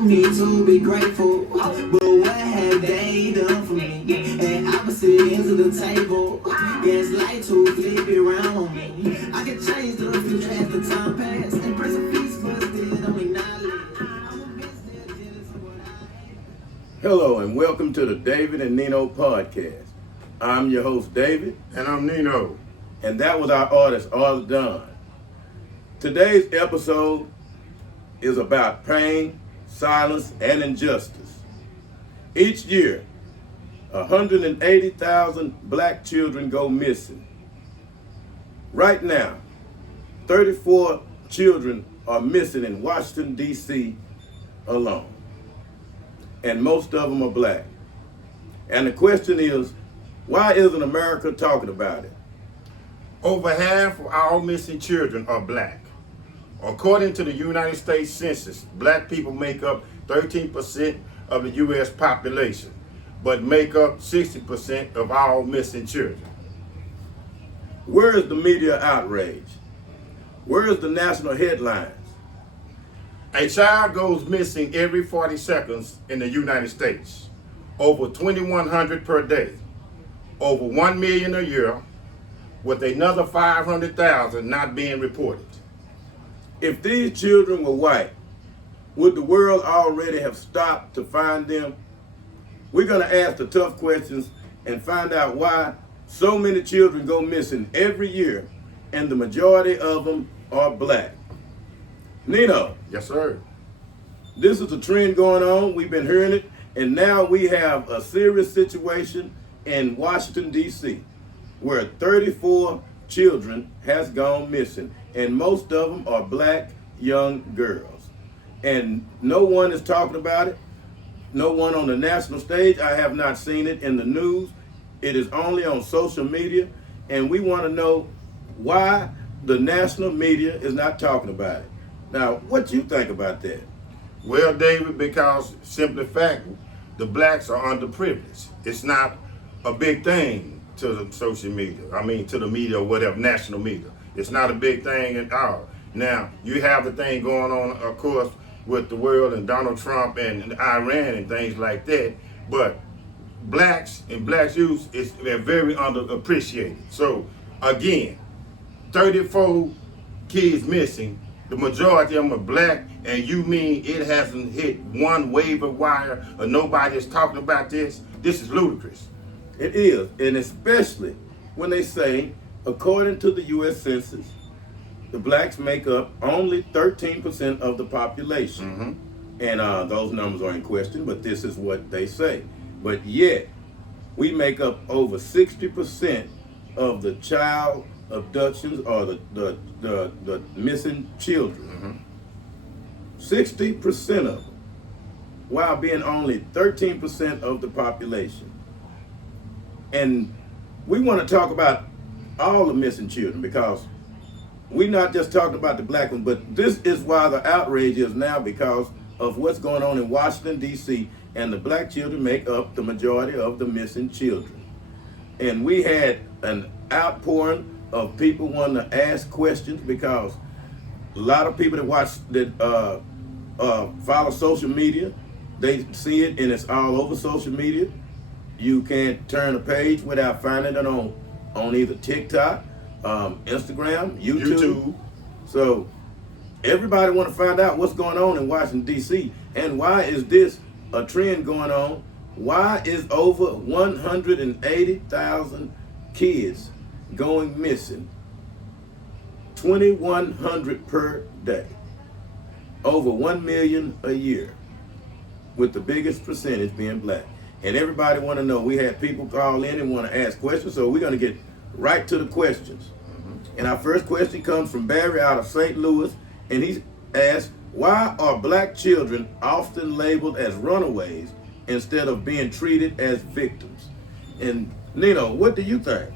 Me to be grateful, but what have they done for me? And opposites of the table, gaslight to flip it around on me. I can change the future as the time pass, and press a feast, but still don't acknowledge. I'm a business jealous of what I. Hello and welcome to the David and Nino podcast. I'm your host David. And I'm Nino. And that was our artist, All Done. Today's episode is about pain, silence, and injustice. Each year, 180,000 black children go missing. Right now, 34 children are missing in Washington, D.C. alone. And most of them are black. And the question is, why isn't America talking about it? Over half of all missing children are black. According to the United States Census, black people make up 13% of the U.S. population, but make up 60% of all missing children. Where is the media outrage? Where is the national headlines? A child goes missing every 40 seconds in the United States, over 2,100 per day, over 1 million a year, with another 500,000 not being reported. If these children were white, would the world already have stopped to find them? We're going to ask the tough questions and find out why so many children go missing every year, and the majority of them are black. Nino. Yes, sir. This is a trend going on. We've been hearing it, and now we have a serious situation in Washington, D.C., where 34 children has gone missing, and most of them are black young girls. And no one is talking about it. No one on the national stage. I have not seen it in the news. It is only on social media, and we want to know why the national media is not talking about it. Now, what do you think about that? Well, David, because simply fact, the blacks are underprivileged. It's not a big thing to the social media. I mean, to the media or whatever, national media. It's not a big thing at all. Now, you have the thing going on, of course, with the world and Donald Trump and Iran and things like that. But blacks and black youth, they're very underappreciated. So, again, 34 kids missing. The majority of them are black, and you mean it hasn't hit one waiver wire or nobody is talking about this? This is ludicrous. It is, and especially when they say, according to the U.S. Census, the blacks make up only 13% of the population. And those numbers are in question, but this is what they say. But yet, we make up over 60% of the child abductions or the missing children. 60% of them, while being only 13% of the population. And we want to talk about all the missing children, because we're not just talking about the black ones, but this is why the outrage is now, because of what's going on in Washington, D.C., and the black children make up the majority of the missing children. And we had an outpouring of people wanting to ask questions, because a lot of people that follow social media, they see it, and it's all over social media. You can't turn a page without finding it on either TikTok, Instagram, YouTube. So everybody want to find out what's going on in Washington, D.C. and why is this a trend going on? Why is over 180,000 kids going missing? 2,100 per day. Over 1 million a year, with the biggest percentage being black. And everybody want to know. We had people call in and want to ask questions, so we're going to get right to the questions. And our first question comes from Barry out of St. Louis, and he asked, why are black children often labeled as runaways instead of being treated as victims? And Nino, what do you think?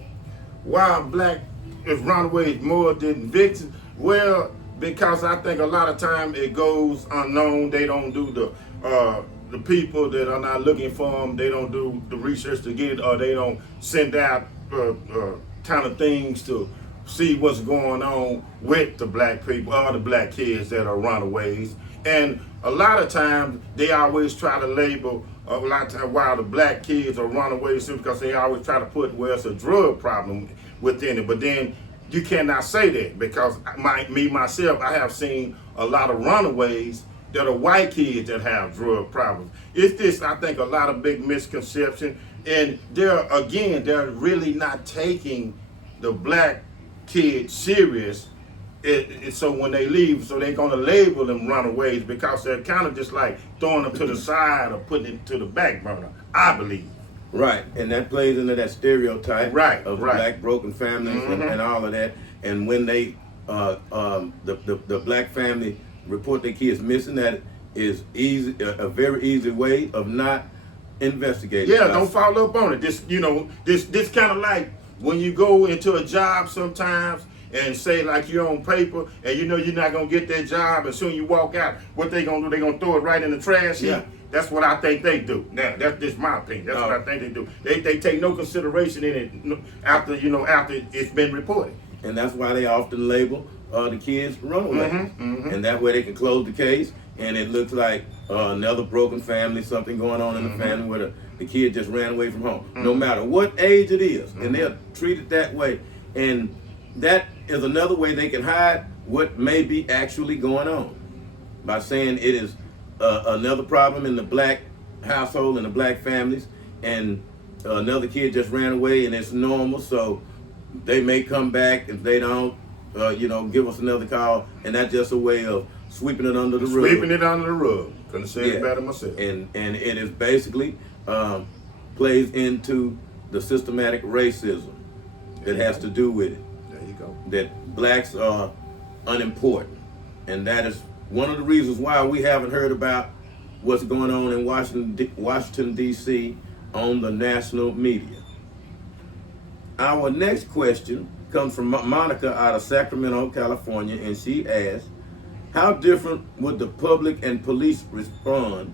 Why are black is runaways more than victims? Well, because I think a lot of time it goes unknown. They don't do the people that are not looking for them, they don't do the research to get it, or they don't send out kind of things to see what's going on with the black people or the black kids that are runaways. And a lot of times they always try to label a lot of times why the black kids are runaways because they always try to put where it's a drug problem within it. But then you cannot say that because myself, I have seen a lot of runaways that are white kids that have drug problems. It's this, I think, a lot of big misconception, and they're really not taking the black kids serious. So when they leave, so they're gonna label them runaways because they're kind of just like throwing them to the side or putting it to the back burner, I believe. Right, and that plays into that stereotype of black broken families and all of that. And when they, the black family report their kids missing, that is easy, a very easy way of not investigating. Yeah, don't follow up on it. This kind of like when you go into a job sometimes and say like you're on paper and you know you're not gonna get that job, and soon you walk out, what they gonna do? They gonna throw it right in the trash heap. Yeah. That's what I think they do. Now, that's just my opinion. That's what I think they do. They take no consideration in it after it's been reported. And that's why they often label the kids runaways. And that way they can close the case, and it looks like another broken family, something going on in the family where the kid just ran away from home. No matter what age it is, and they're treated that way. And that is another way they can hide what may be actually going on by saying it is another problem in the black household and the black families, and another kid just ran away and it's normal, so they may come back if they don't, give us another call, and that's just a way of sweeping it under the rug. Sweeping it under the rug. Couldn't say it better myself. And it is basically plays into the systematic racism that has to do with it. There you go. That blacks are unimportant, and that is one of the reasons why we haven't heard about what's going on in Washington, D.C. on the national media. Our next question comes from Monica out of Sacramento, California, and she asks, how different would the public and police response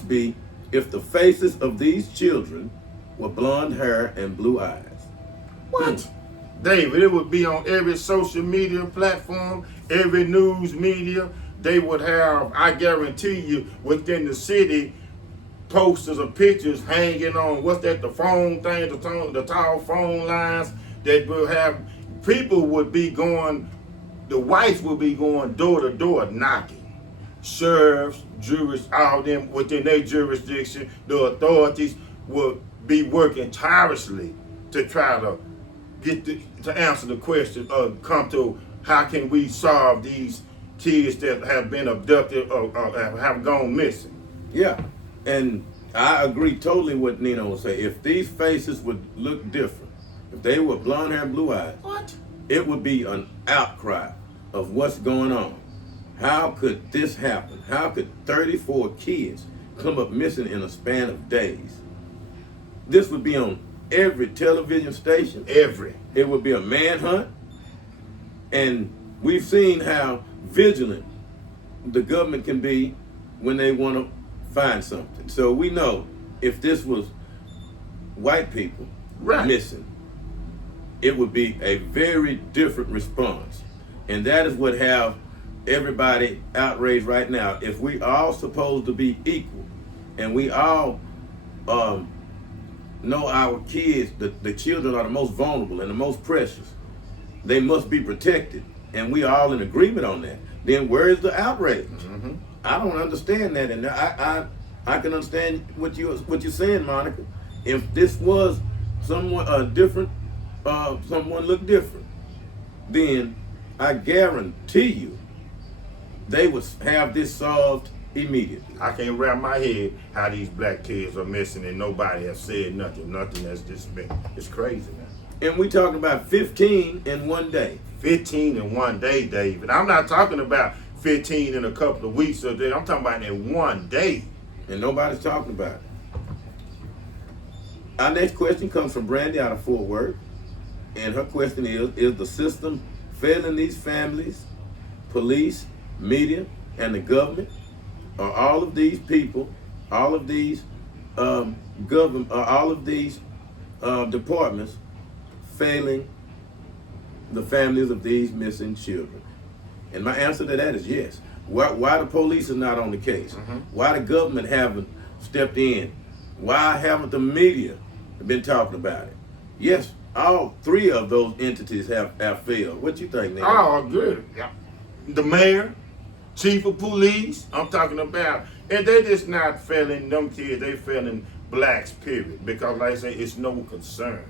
be if the faces of these children were blonde hair and blue eyes? What? David, it would be on every social media platform, every news media. They would have, I guarantee you, within the city, posters or pictures hanging on, what's that, the phone thing, the tall phone lines that will have, people would be going, the whites would be going door to door knocking. Sheriffs, jurists, all them within their jurisdiction, the authorities would be working tirelessly to try to to answer the question, come to how can we solve these kids that have been abducted or have gone missing. Yeah, and I agree totally with Nino would say. If these faces would look different, if they were blonde hair and blue eyes, it would be an outcry of what's going on. How could this happen? How could 34 kids come up missing in a span of days? This would be on every television station. It would be a manhunt. And we've seen how vigilant the government can be when they want to find something. So we know if this was white people missing, it would be a very different response. And that is what have everybody outraged right now. If we all supposed to be equal, and we all know our kids, the children are the most vulnerable and the most precious, they must be protected, and we are all in agreement on that, then where is the outrage? I don't understand that, and I can understand what you're saying, Monica. If this was someone different, someone looked different, then I guarantee you they would have this solved immediately. I can't wrap my head how these black kids are missing and nobody has said nothing. Nothing has just been, it's crazy, man. And we talking about 15 in one day. 15 in one day, David. I'm not talking about 15 in a couple of weeks or day. I'm talking about in one day. And nobody's talking about it. Our next question comes from Brandy out of Fort Worth. And her question is the system failing these families, police, media, and the government? Are all of these people, all of these departments failing the families of these missing children? And my answer to that is yes. Why the police are not on the case? Why the government haven't stepped in? Why haven't the media been talking about it? Yes, all three of those entities have failed. What you think, Nick? Oh, good. Yeah. The mayor, chief of police, I'm talking about, and they just not failing them kids, they failing blacks, period. Because like I say, it's no concern.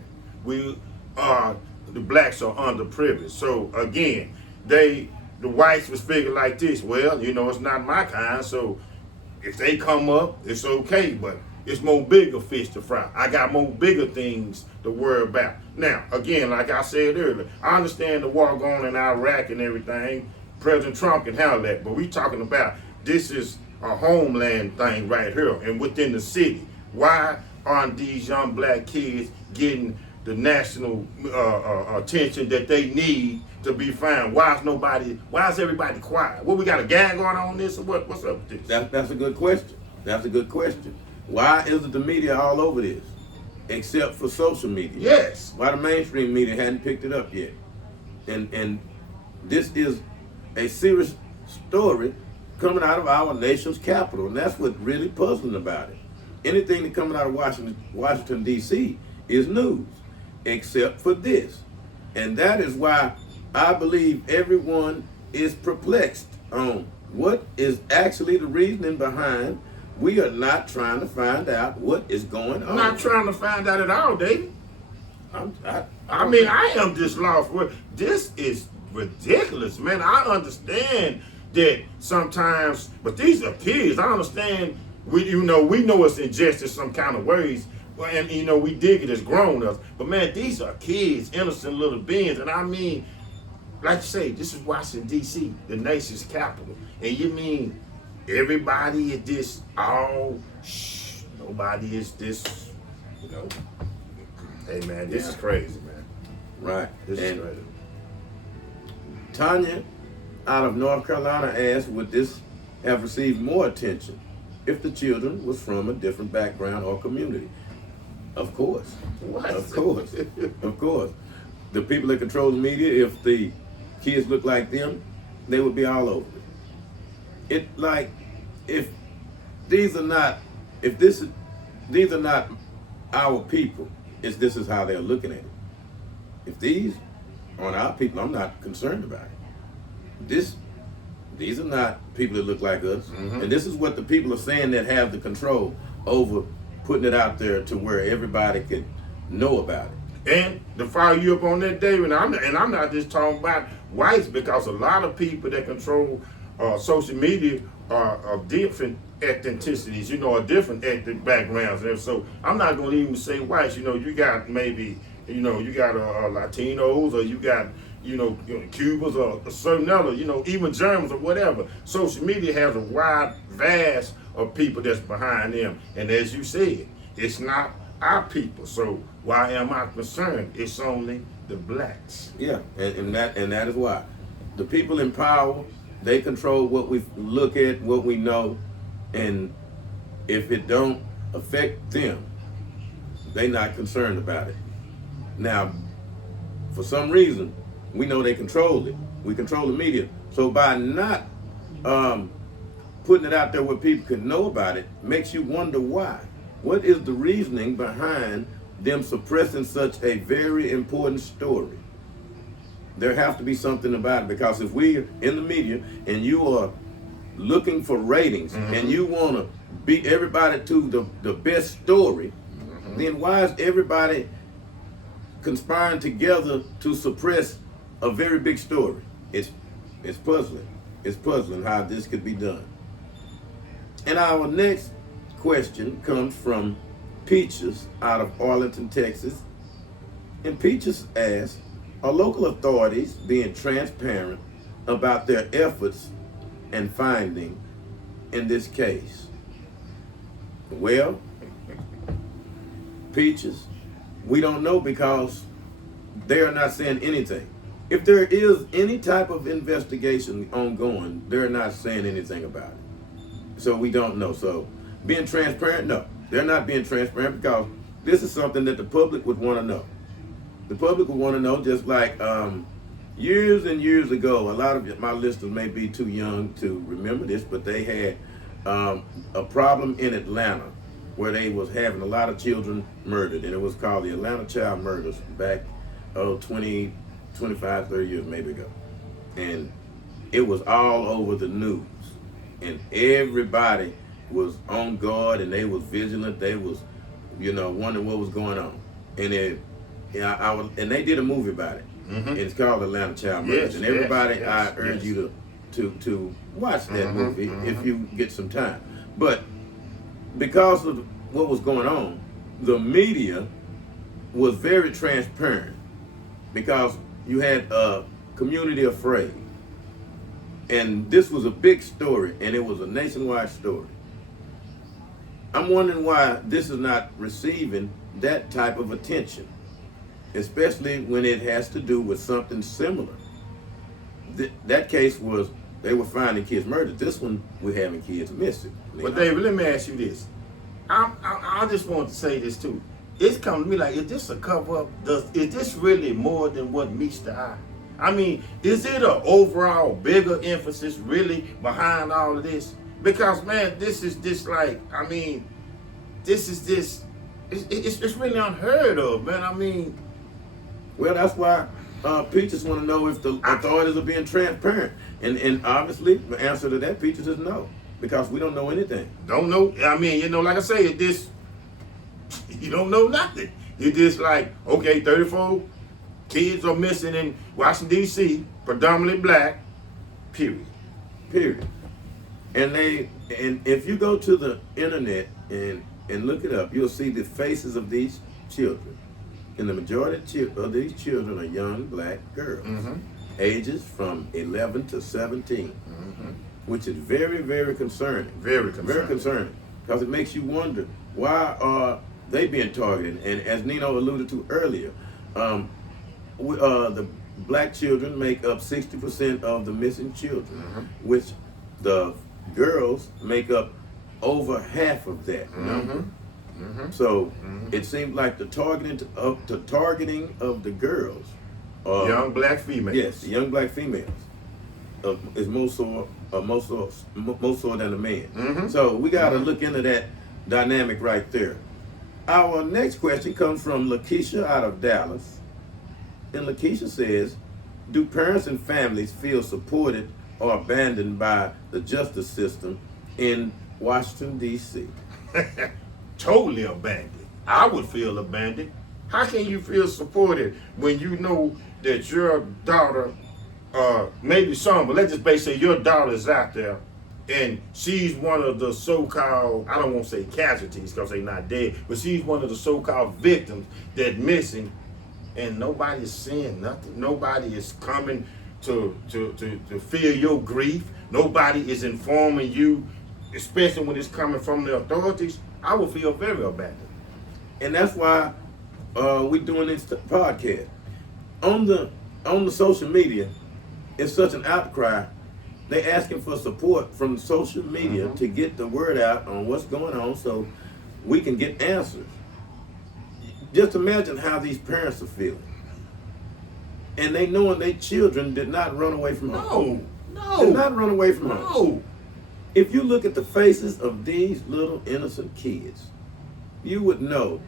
We are, the blacks are underprivileged. So again, the whites was figured like this, well, you know, it's not my kind, so if they come up, it's okay, but it's more bigger fish to fry. I got more bigger things to worry about. Now, again, like I said earlier, I understand the war going on in Iraq and everything. President Trump can handle that, but we talking about this is a homeland thing right here and within the city. Why aren't these young black kids getting the national attention that they need to be fine? Why is everybody quiet? What, we got a gang going on this or what? What's up with this? That's a good question. That's a good question. Why isn't the media all over this? Except for social media. Yes. Why the mainstream media hadn't picked it up yet? And this is a serious story coming out of our nation's capital, and that's what really puzzling about it. Anything that coming out of Washington D.C. is news, except for this. And that is why I believe everyone is perplexed on what is actually the reasoning behind. We are not trying to find out what is going on. I'm not trying to find out at all, David. I am just lost. This is ridiculous, man. I understand that sometimes, but these are kids. I understand. We know it's ingested some kind of ways, and we dig it as grown-ups. But man, these are kids, innocent little beings, and I mean, like you say, this is Washington D.C., the nation's capital, and you mean everybody is this nobody is this, Hey man, this is crazy, man. Right. This is crazy. Tanya out of North Carolina asked, would this have received more attention if the children was from a different background or community? Of course. What? Of course. Of course. The people that control the media, if the kids look like them, they would be all over it. If these are not our people, this is how they're looking at it. If these aren't our people, I'm not concerned about it. These are not people that look like us. And this is what the people are saying that have the control over putting it out there to where everybody could know about it. And to follow you up on that, David, I'm not just talking about whites, because a lot of people that control social media are of different ethnicities, or different ethnic backgrounds. And so I'm not going to even say whites. You got maybe, you got Latinos, or you got, Cubans, or a certain other, even Germans or whatever. Social media has a wide vast of people that's behind them. And as you said, it's not our people. So why am I concerned? It's only the blacks. Yeah, and that is why. The people in power, they control what we look at, what we know, and if it don't affect them, they not concerned about it. Now, for some reason, we know they control it. We control the media. So by not putting it out there where people can know about it, makes you wonder why. What is the reasoning behind them suppressing such a very important story? There have to be something about it, because if we're in the media and you are looking for ratings and you want to beat everybody to the best story, then why is everybody conspiring together to suppress a very big story? It's puzzling. It's puzzling how this could be done. And our next question comes from Peaches out of Arlington, Texas. And Peaches asks, are local authorities being transparent about their efforts and finding in this case? Well, Peaches, we don't know, because they are not saying anything. If there is any type of investigation ongoing, they're not saying anything about it. So we don't know. So being transparent, no. They're not being transparent, because this is something that the public would want to know. The public would want to know, just like Years and years ago, a lot of my listeners may be too young to remember this, but they had a problem in Atlanta where they was having a lot of children murdered, and it was called the Atlanta Child Murders back 20, 25, 30 years maybe ago. And it was all over the news, and everybody was on guard, and they was vigilant. They was, wondering what was going on, and and they did a movie about it. Mm-hmm. It's called Atlanta Child Murders, and everybody, I urge you to watch that movie if you get some time. But because of what was going on, the media was very transparent because you had a community afraid. And this was a big story, and it was a nationwide story. I'm wondering why this is not receiving that type of attention, especially when it has to do with something similar. That case was, they were finding kids murdered. This one, we're having kids missing. But David, let me ask you this. I just want to say this too. It's coming to me like, is this a cover-up? Is this really more than what meets the eye? I mean, is it an overall bigger emphasis really behind all of this? Because, man, this is just like, I mean, it's really unheard of, man. I mean. Well, that's why Peaches want to know if the authorities are being transparent. And obviously, the answer to that, Peaches, is no. Because we don't know anything. Don't know. I mean, like I say, you don't know nothing. It's just like, okay, 34 kids are missing in Washington, D.C., predominantly black, period. And if you go to the internet and look it up, you'll see the faces of these children. And the majority of these children are young black girls, ages from 11 to 17, which is very, very concerning. Very concerning. Because it makes you wonder, why are they being targeted? And as Nino alluded to earlier, the black children make up 60% of the missing children, which the girls make up over half of that number. So it seems like the targeting of the girls, young black females. Yes, the young black females is more so than the men. So we got to look into that dynamic right there. Our next question comes from Lakeisha out of Dallas. And Lakeisha says, do parents and families feel supported or abandoned by the justice system in Washington, D.C.? Totally abandoned. I would feel abandoned. How can you feel supported when you know that your daughter, maybe some, but let's just basically say your daughter is out there and she's one of the so-called, I don't want to say casualties because they're not dead, but she's one of the so-called victims that missing, and nobody is saying nothing. Nobody is coming to feel your grief. Nobody is informing you, especially when it's coming from the authorities. I would feel very abandoned. And that's why we're doing this podcast. On the social media, it's such an outcry. They're asking for support from social media to get the word out on what's going on so we can get answers. Just imagine how these parents are feeling. And they knowing their children did not run away from home. No. Did not run away from home. No. If you look at the faces of these little innocent kids, you would know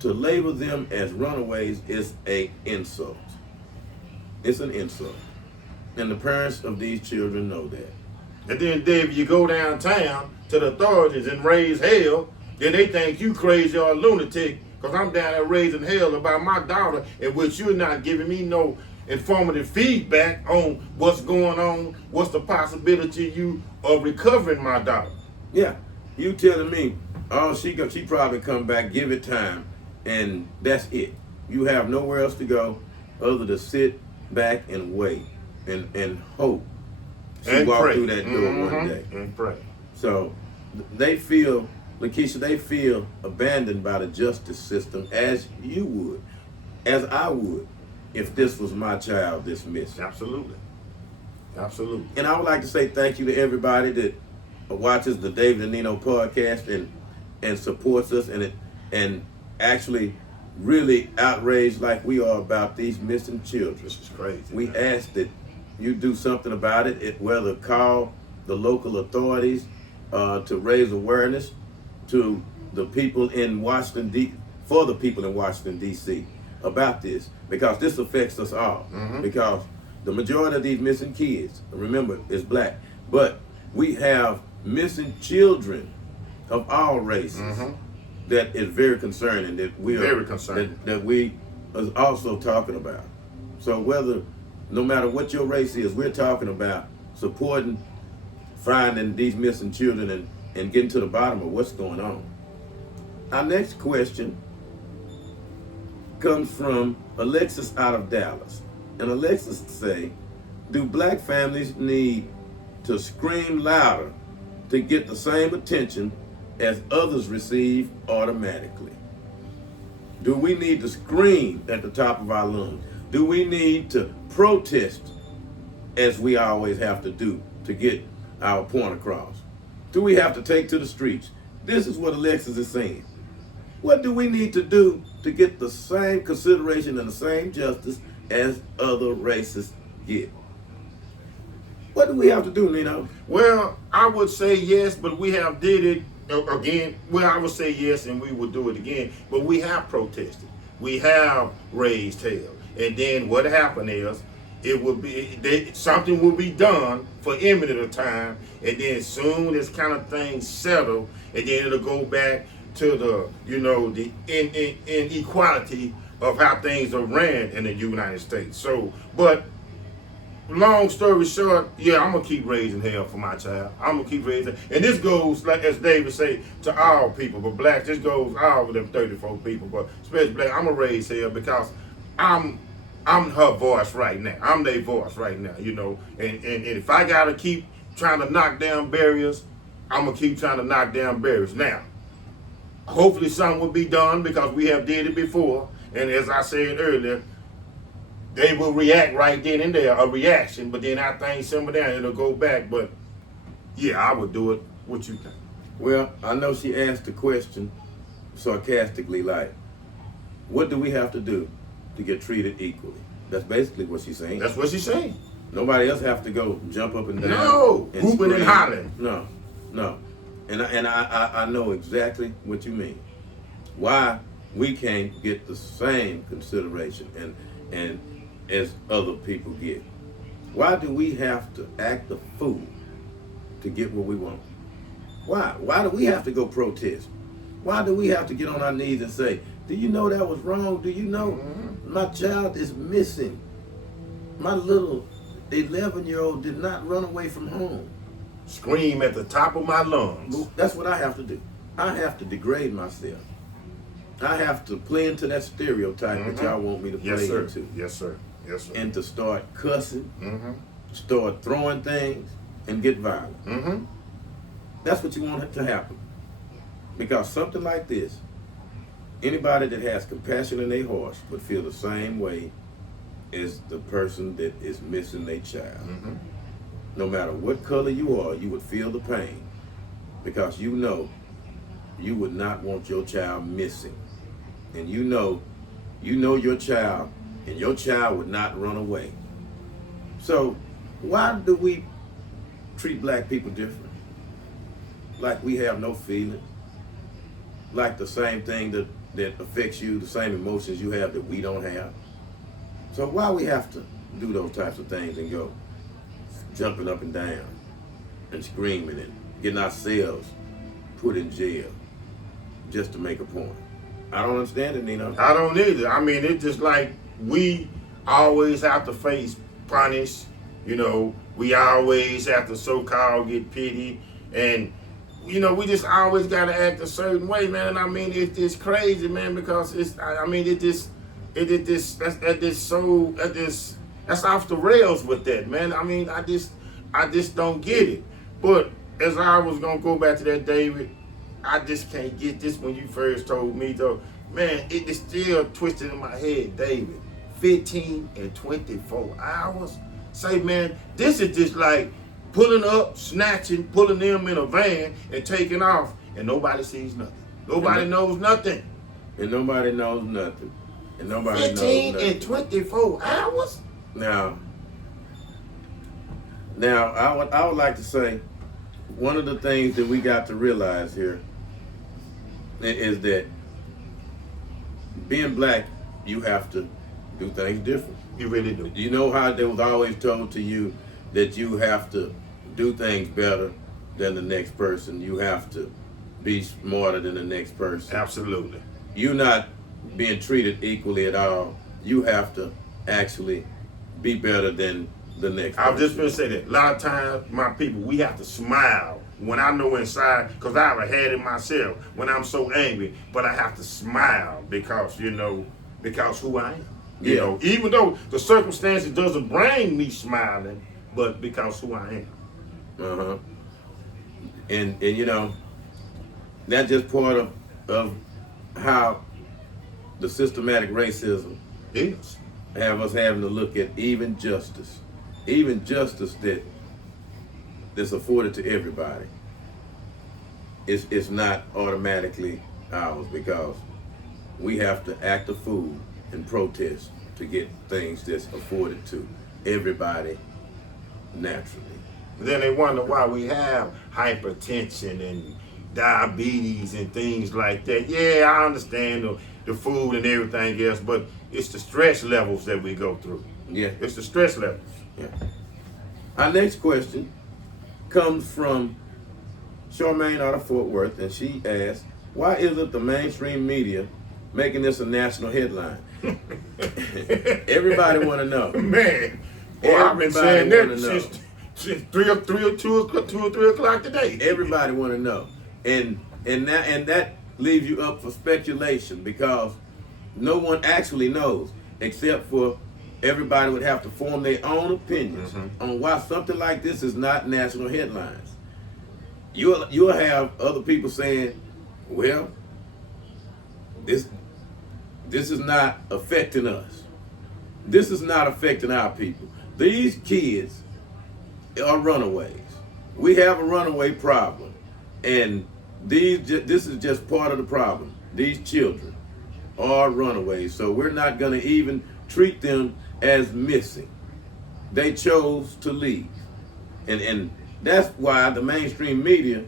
to label them as runaways is an insult. It's an insult. And the parents of these children know that. And then, Dave, you go downtown to the authorities and raise hell, then they think you crazy or a lunatic because I'm down there raising hell about my daughter, in which you're not giving me no informative feedback on what's going on, what's the possibility you of recovering my daughter. Yeah, you telling me, oh, she probably come back, give it time, and that's it. You have nowhere else to go other to sit back and wait and hope she walk through that door one day. And pray. So they feel, Lakeisha, they feel abandoned by the justice system as you would, as I would, if this was my child this missing. Absolutely. Absolutely. And I would like to say thank you to everybody that watches the David and Nino podcast and supports us and actually really outraged like we are about these missing children. This is crazy. We ask that you do something about it, whether call the local authorities to raise awareness to the people in for the people in Washington, D.C. about this, because this affects us all. Because the majority of these missing kids, remember, is black. But we have missing children of all races. That is very concerning. That we are very concerning. That we are also talking about. So no matter what your race is, we're talking about supporting, finding these missing children and getting to the bottom of what's going on. Our next question comes from Alexis out of Dallas. And Alexis say, do black families need to scream louder to get the same attention as others receive automatically? Do we need to scream at the top of our lungs? Do we need to protest as we always have to do to get our point across? Do we have to take to the streets? This is what Alexis is saying. What do we need to do to get the same consideration and the same justice as other races get? What do we have to do, Nino? Well, I would say yes, but we have did it again. Well, I would say yes, and we would do it again. But we have protested. We have raised hell. And then what happened is, something will be done for imminent time, and then soon as kind of things settle, and then it'll go back to the inequality of how things are ran in the United States. So, but long story short, yeah, I'm gonna keep raising hell for my child. I'm gonna keep raising, and this goes, like as David say, to all people, but black, this goes all of them 34 people, but especially black. I'm gonna raise hell because I'm her voice right now. I'm their voice right now, and if I gotta keep trying to knock down barriers, I'm gonna keep trying to knock down barriers. Now, hopefully something will be done because we have did it before, and as I said earlier, they will react right then and there, a reaction, but then I think simmer down, it'll go back. But yeah, I would do it. What you think? Well, I know she asked the question sarcastically, like, what do we have to do to get treated equally? That's basically what she's saying. That's what she's saying. Nobody else have to go jump up and down. No, and hooping and hollering. No. And I know exactly what you mean. Why we can't get the same consideration and as other people get. Why do we have to act a fool to get what we want? Why? Why do we have to go protest? Why do we have to get on our knees and say, do you know that was wrong? Do you know my child is missing? My little 11-year-old did not run away from home. Scream at the top of my lungs. That's what I have to do. I have to degrade myself. I have to play into that stereotype that y'all want me to play into. Yes, sir. Yes, sir. And to start cussing, start throwing things, and get violent. That's what you want it to happen. Because something like this, anybody that has compassion in their heart would feel the same way as the person that is missing their child. No matter what color you are, you would feel the pain because you know you would not want your child missing. And you know your child, and your child would not run away. So why do we treat black people different? Like we have no feelings? Like the same thing that affects you, the same emotions you have that we don't have? So why we have to do those types of things and go jumping up and down and screaming and getting ourselves put in jail just to make a point? I don't understand it, Nino. I don't either. I mean, it's just like we always have to face punish. We always have to so-called get pity, and we just always got to act a certain way, man. And I mean, it's just crazy, man, because that's off the rails with that, man. I mean, I just don't get it. But as I was gonna go back to that, David, I just can't get this. When you first told me, though, man, it is still twisted in my head, David. 15 and 24 hours. Say, man, this is just like pulling up, snatching, pulling them in a van and taking off, and nobody sees nothing. Nobody knows nothing. and nobody knows nothing. And nobody 15 knows in nothing. 24 hours? Now, I would like to say one of the things that we got to realize here is that being black, you have to do things different. You really do. You know how they was always told to you that you have to do things better than the next person. You have to be smarter than the next person. Absolutely. You're not being treated equally at all. You have to actually be better than the next I was just person. going to say that. A lot of times, my people, we have to smile when I know inside, because I've had it myself, when I'm so angry, but I have to smile because, because who I am. You Yeah. know, even though the circumstances doesn't bring me smiling, but because who I am. Uh-huh. And that's just part of how the systematic racism Yes. have us having to look at even justice that's afforded to everybody. It's not automatically ours because we have to act a fool and protest to get things that's afforded to everybody naturally. Then they wonder why we have hypertension and diabetes and things like that. Yeah, I understand the food and everything else, but it's the stress levels that we go through. Yeah. It's the stress levels. Yeah. Our next question comes from Charmaine out of Fort Worth, and she asks, why isn't the mainstream media making this a national headline? Everybody want to know. Man, well, I've been saying Everybody that wanna since 3 or 2 or 3 o'clock today. Everybody want to know, and that leaves you up for speculation because no one actually knows, except for everybody would have to form their own opinions on why something like this is not national headlines. You'll have other people saying, well, this is not affecting us. This is not affecting our people. These kids are runaways. We have a runaway problem, and this is just part of the problem. These children are runaways, so we're not going to even treat them as missing. They chose to leave, and that's why the mainstream media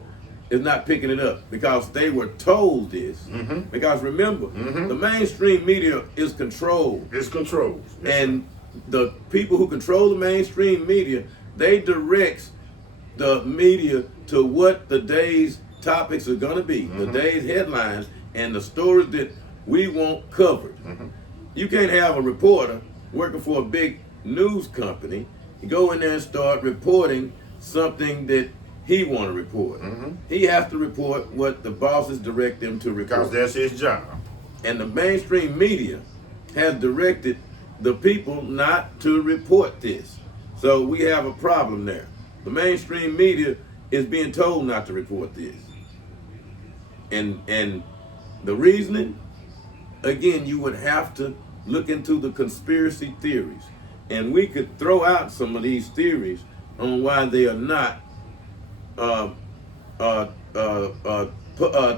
is not picking it up, because they were told this. Because remember, the mainstream media is controlled. It's controlled. And the people who control the mainstream media, they direct the media to what the day's topics are going to be, the day's headlines, and the stories that we want covered. You can't have a reporter working for a big news company go in there and start reporting something that he want to report. He has to report what the bosses direct him to report. Because that's his job. And the mainstream media has directed the people not to report this. So we have a problem there. The mainstream media is being told not to report this. And the reasoning, again, you would have to look into the conspiracy theories. And we could throw out some of these theories on why they are not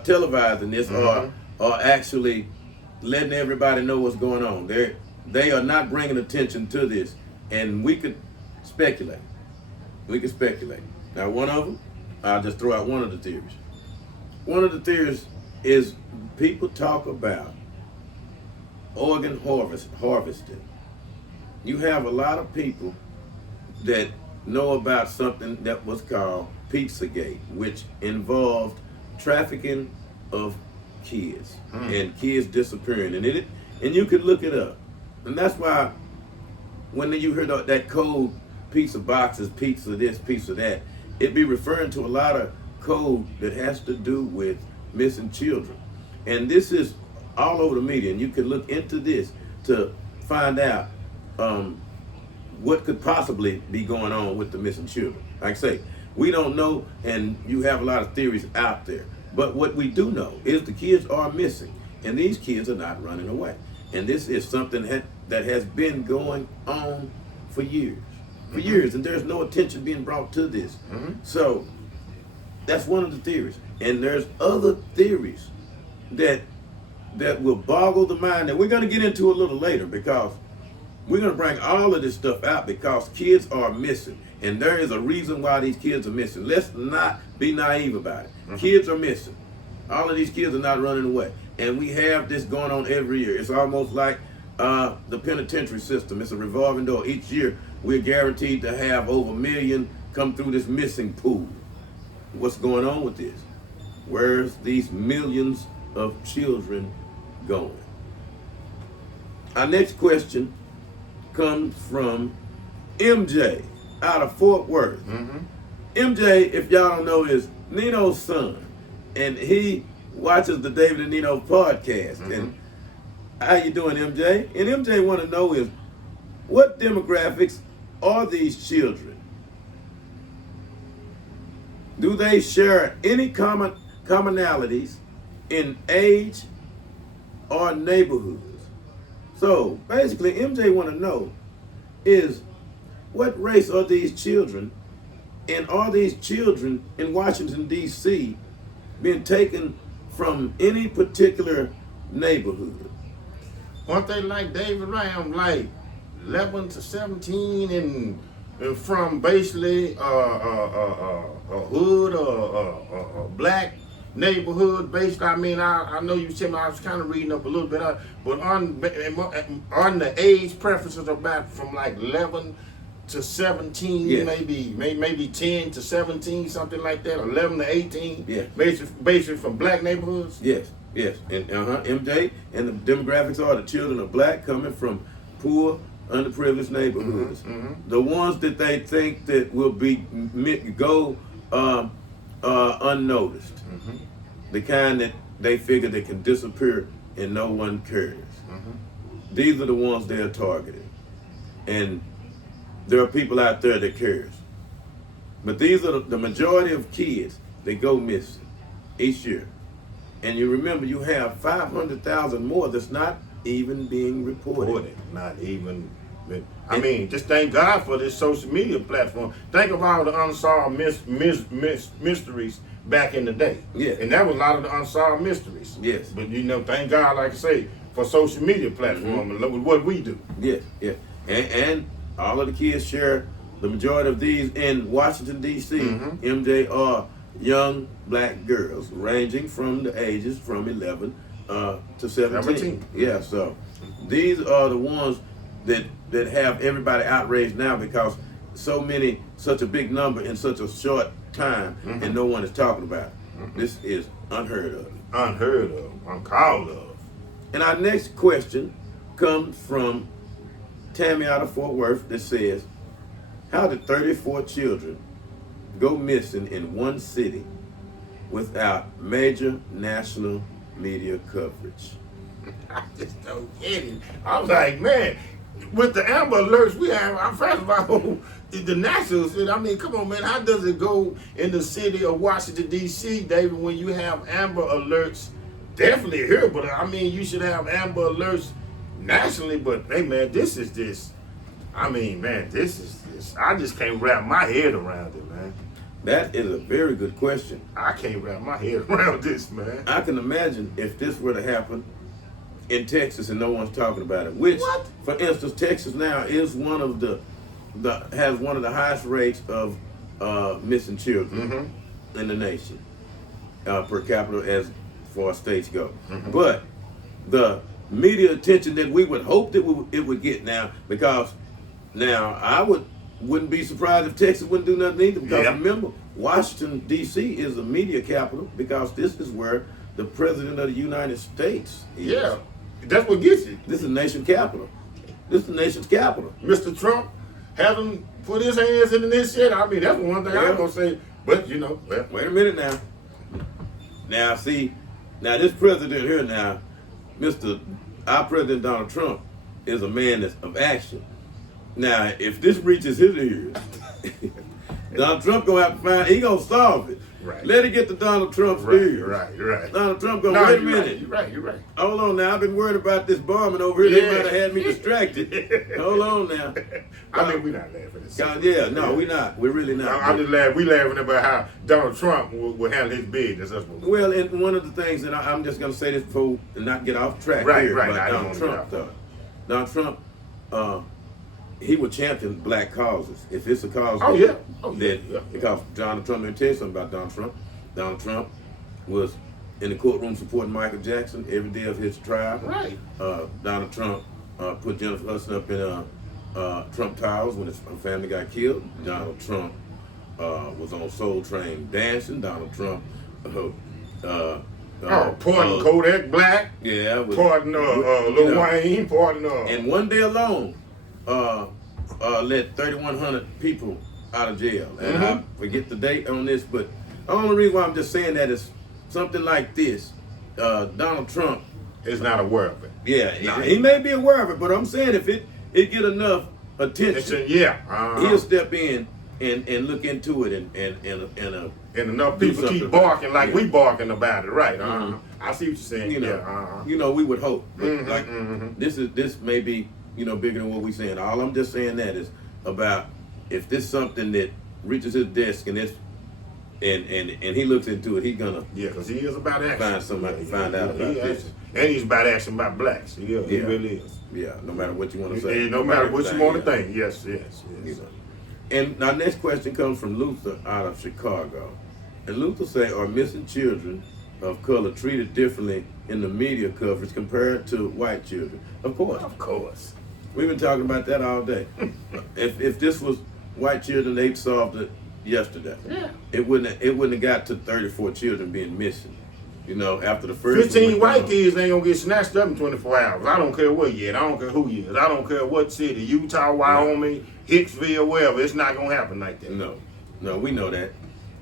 televising this or actually letting everybody know what's going on. They are not bringing attention to this, and we could speculate. Now, one of them, I'll just throw out one of the theories. One of the theories is people talk about organ harvesting. You have a lot of people that know about something that was called Pizzagate, which involved trafficking of kids and kids disappearing. And you could look it up. And that's why when you hear that code, pizza boxes, pizza this, pizza that, it be referring to a lot of code that has to do with missing children. And this is all over the media, and you can look into this to find out what could possibly be going on with the missing children. Like I say, we don't know, and you have a lot of theories out there. But what we do know is the kids are missing, and these kids are not running away. And this is something that has been going on for years. And there's no attention being brought to this. So that's one of the theories. And there's other theories that that will boggle the mind that we're going to get into a little later, because we're going to bring all of this stuff out because kids are missing. And there is a reason why these kids are missing. Let's not be naive about it. Mm-hmm. Kids are missing. All of these kids are not running away. And we have this going on every year. It's almost like the penitentiary system. It's a revolving door. Each year, we're guaranteed to have over 1 million come through this missing pool. What's going on with this? Where's these millions of children going? Our next question comes from MJ out of Fort Worth. Mm-hmm. MJ, if y'all don't know, is Nino's son, and he watches the David and Nino podcast. Mm-hmm. And how you doing, MJ? And MJ want to know is, what demographics are these children? Do they share any commonalities in age or neighborhoods? So basically, MJ want to know is, what race are these children, and are these children in Washington, D.C. being taken from any particular neighborhood? Aren't they like David Ram, like 11 to 17, and from basically a hood or a black neighborhood? Basically, I mean, I know you said, I was kind of reading up a little bit, but on the age preferences about from like 11 to 17, yes. maybe 10 to 17, something like that, 11 to 18, yes. basically from black neighborhoods. Yes, yes, and MJ, and the demographics are the children are black, coming from poor, underprivileged neighborhoods. Mm-hmm, mm-hmm. The ones that they think that will go unnoticed, Mm-hmm. the kind that they figure they can disappear and no one cares. Mm-hmm. These are the ones they are targeting, and there are people out there that cares. But these are the majority of kids that go missing each year. And you remember, you have 500,000 more that's not even being reported. Not even. I mean, just thank God for this social media platform. Think of all the unsolved mysteries back in the day. Yeah. And that was a lot of the unsolved mysteries. Yes. But thank God, like I say, for social media platform and look at what we do. Yes, yes. And all of the kids share the majority of these in Washington, D.C. Mhm. MJ are young black girls ranging from the ages from 11 to 17. Yeah, so these are the ones that have everybody outraged now, because such a big number in such a short time, and no one is talking about it. This is unheard of. Unheard of, uncalled of. And our next question comes from Tammy out of Fort Worth that says, how did 34 children go missing in one city without major national media coverage? I just don't get it. I was like, man, with the Amber Alerts we have, first of all, the national city, I mean, come on, man, how does it go in the city of Washington, D.C., David, when you have Amber Alerts definitely here, but I mean, you should have Amber Alerts nationally, but hey, man, this is this. I mean, man, this is this. I just can't wrap my head around it, man. That is a very good question. I can't wrap my head around this, man. I can imagine if this were to happen in Texas and no one's talking about it. Which, What? for instance, Texas now is one of has one of the highest rates of missing children in the nation per capita as far as states go. But the media attention that we would hope that it would get now, because now I wouldn't be surprised if Texas wouldn't do nothing either, because remember, Washington, D.C. is a media capital, because this is where the President of the United States is. Yeah, that's what gets you. This is the nation capital. This is the nation's capital. Mr. Trump hasn't put his hands in this shit. I mean, that's one thing I'm gonna say. But well. Wait a minute now. Now see, this president here now, our President Donald Trump is a man of action. Now, if this reaches his ears, Donald Trump gonna have to he gonna solve it. right. Let it get to Donald Trump's ears. Right. Donald Trump going, No, wait a you're minute. right. You're right. Hold on now. I've been worried about this bombing over here. Yeah. They might have had me distracted. Hold on now. I mean, we're not laughing at this. Yeah, no, we're not. We're really not. I'm just laughing. We laughing about how Donald Trump will handle his business. That's what Well, and one of the things, and I'm just going to say this before and not get off track Right, here, right. but I don't Donald wanna Trump, get off. Donald Trump, he would champion black causes. If it's a cause because Donald Trump, let me tell you something about Donald Trump. Donald Trump was in the courtroom supporting Michael Jackson every day of his trial. Right. Donald Trump put Jennifer Hudson up in Trump Towers when his family got killed. Donald Trump was on Soul Train dancing. Donald Trump pardon Kodak Black. Yeah. Pardon Lil Wayne. Pardon And one day alone, let 3,100 people out of jail. And I forget the date on this, but the only reason why I'm just saying that is something like this. Donald Trump is not aware of it. Yeah, he may be aware of it, but I'm saying if it get enough attention, he'll step in and look into it and enough people keep barking like we barking about it, right? I see what you're saying. You know, we would hope, but this may be bigger than what we're saying. All I'm just saying that is about if this something that reaches his desk and it's and he looks into it, he's gonna because he is about action. Find somebody to find out about this, and he's about action about blacks. He really is. Yeah, no matter what you want to say, no matter what you want to think. Yes. And our next question comes from Luther out of Chicago. And Luther say, are missing children of color treated differently in the media coverage compared to white children? Of course. We've been talking about that all day. If this was white children, they'd solved it yesterday. Yeah. It wouldn't have got to 34 children being missing. After the first 15 white kids ain't gonna get snatched up in 24 hours. I don't care what yet. I don't care who yet. I don't care what city, Utah, Wyoming, Hicksville, wherever. It's not gonna happen like that. No, we know that.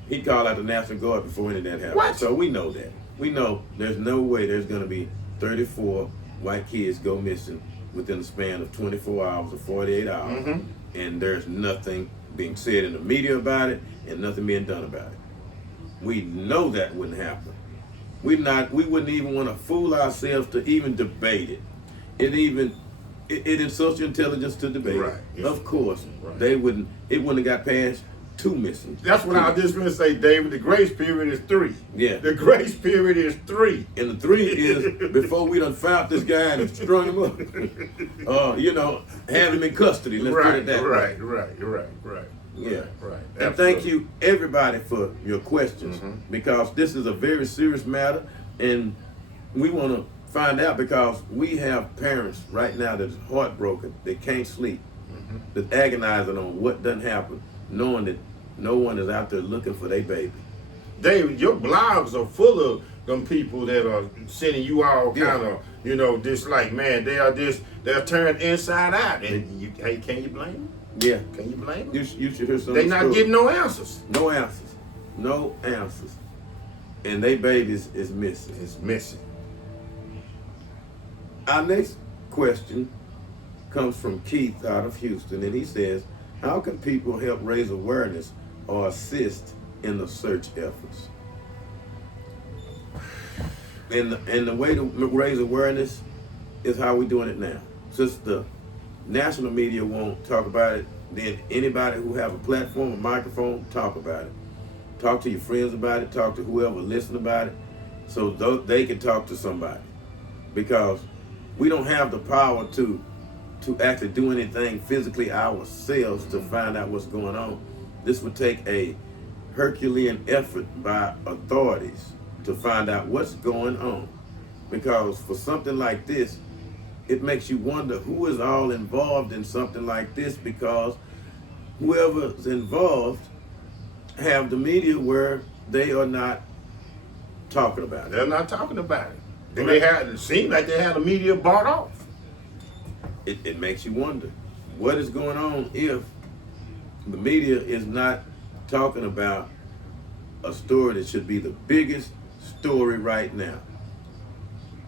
He called out the National Guard before any of that happened. What? So we know that. We know there's no way there's gonna be 34 white kids go missing within the span of 24 hours or 48 hours. And there's nothing being said in the media about it and nothing being done about it. We know that wouldn't happen. We wouldn't even want to fool ourselves to even debate it. It insults your intelligence to debate Right. it. Of course, Right. it wouldn't have got past 2 missing. That's what I was just gonna say, David. The grace period is 3. Yeah. The grace period is 3. And the 3 is before we done found this guy and strung him up. Have him in custody. Let's put it that way. Right. Yeah. Right. And thank you everybody for your questions because this is a very serious matter and we want to find out because we have parents right now that's heartbroken. They can't sleep. That's agonizing on what done happened, knowing that no one is out there looking for their baby. David, your blogs are full of them people that are sending you all kind of, dislike. Man, they're turned inside out. And can you blame them? Yeah. Can you blame them? You should hear some. They not getting no answers. No answers. And they babies is missing. It's missing. Our next question comes from Keith out of Houston, and he says, how can people help raise awareness or assist in the search efforts? And the way to raise awareness is how we're doing it now. Since the national media won't talk about it, then anybody who have a platform, a microphone, talk about it. Talk to your friends about it, talk to whoever listen about it, so they can talk to somebody. Because we don't have the power to actually do anything physically ourselves to find out what's going on. This would take a Herculean effort by authorities to find out what's going on. Because for something like this, it makes you wonder who is all involved in something like this, because whoever's involved have the media where they are not talking about it. They're not talking about it. And it seemed like they had the media bought off. It makes you wonder what is going on if the media is not talking about a story that should be the biggest story right now.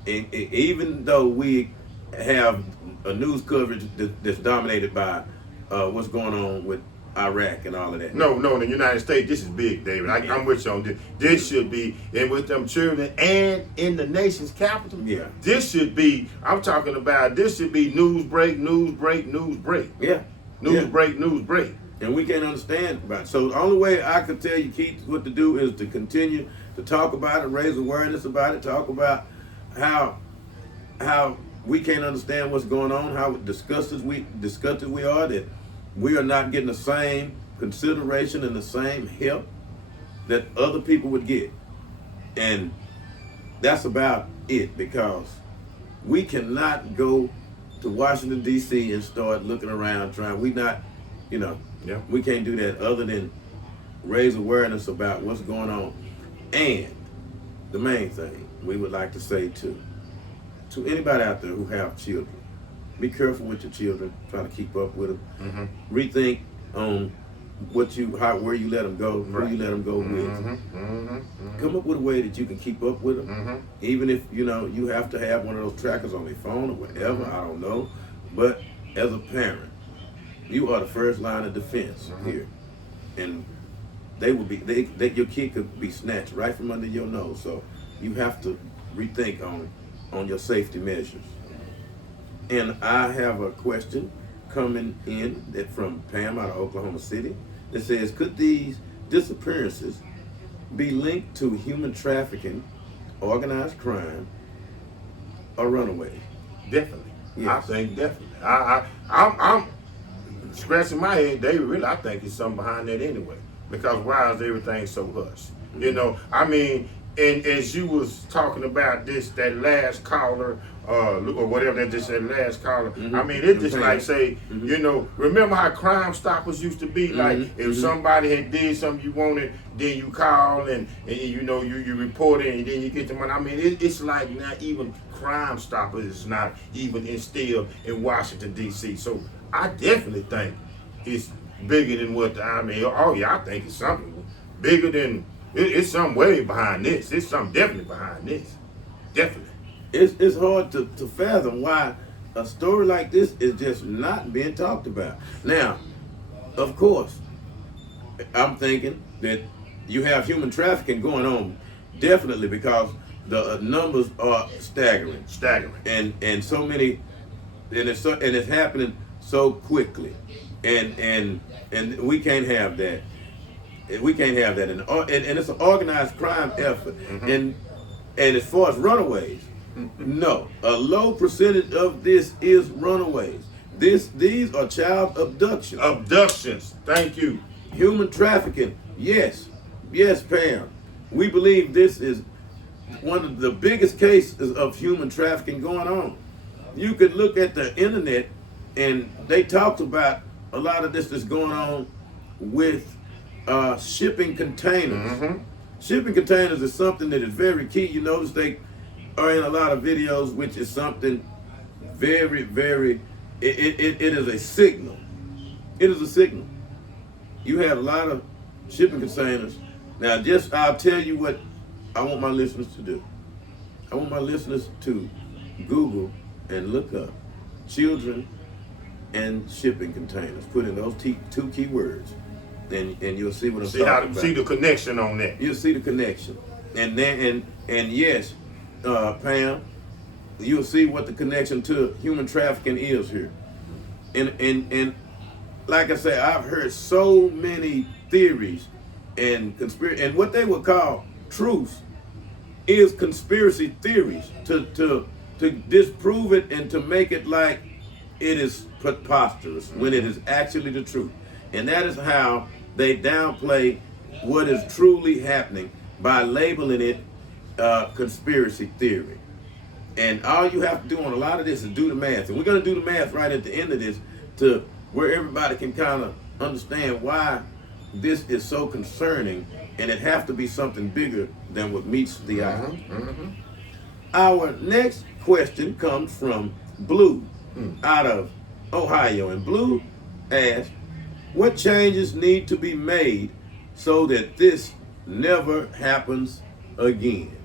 And even though we have a news coverage that's dominated by what's going on with Iraq and all of that. No, in the United States, this is big, David. I'm with you on this. This should be, and with them children, and in the nation's capital. Yeah. This should be. I'm talking about. This should be news break, news break, news break. Yeah. News break, news break. And we can't understand about it. So the only way I could tell you, Keith, what to do is to continue to talk about it, raise awareness about it, talk about how we can't understand what's going on, how disgusted we are, that we are not getting the same consideration and the same help that other people would get. And that's about it, because we cannot go to Washington, D.C. and start looking around we can't do that other than raise awareness about what's going on. And the main thing we would like to say to anybody out there who have children, be careful with your children, try to keep up with them. Mm-hmm. Rethink on where you let them go, who you let them go with. Mm-hmm. Mm-hmm. Come up with a way that you can keep up with them. Mm-hmm. Even if, you have to have one of those trackers on their phone or whatever, I don't know. But as a parent, you are the first line of defense here. And your kid could be snatched right from under your nose. So you have to rethink on your safety measures. And I have a question coming in from Pam out of Oklahoma City that says, could these disappearances be linked to human trafficking, organized crime, or runaways? Definitely. Yes. I think definitely. I'm scratching my head, David. Really, I think it's something behind that anyway. Because why is everything so hush? Mm-hmm. And as you was talking about that last caller, or whatever that last caller. Mm-hmm. It just like say, remember how Crime Stoppers used to be? Like if somebody had did something you wanted, then you call and you report it and then you get the money. It's like not even Crime Stoppers is not even instilled in Washington D.C. So I definitely think it's bigger than I think it's something bigger than. It's some way behind this. It's something definitely behind this. Definitely. It's hard to fathom why a story like this is just not being talked about. Now, of course, I'm thinking that you have human trafficking going on, definitely, because the numbers are staggering. And so many, and it's happening so quickly, and we can't have that. We can't have that, and it's an organized crime effort. And as far as runaways, no, a low percentage of this is runaways. These are child abductions. Abductions. Thank you. Human trafficking. Yes, Pam. We believe this is one of the biggest cases of human trafficking going on. You could look at the internet, and they talked about a lot of this that's going on with shipping containers. Shipping containers is something that is very key. You notice they are in a lot of videos, which is something very, very, it is a signal. It is a signal. You have a lot of shipping containers. Now, I'll tell you what I want my listeners to do. I want my listeners to Google and look up children and shipping containers. Put in those two key words. And you'll see what I'm talking about. See the connection on that. You'll see the connection, and then and yes, Pam, you'll see what the connection to human trafficking is here. And like I say, I've heard so many theories and conspiracy, and what they would call truths is conspiracy theories to disprove it and to make it like it is preposterous when it is actually the truth. And that is how they downplay what is truly happening by labeling it conspiracy theory. And all you have to do on a lot of this is do the math. And we're going to do the math right at the end of this to where everybody can kind of understand why this is so concerning, and it has to be something bigger than what meets the eye. Our next question comes from Blue out of Ohio. And Blue asked, what changes need to be made so that this never happens again?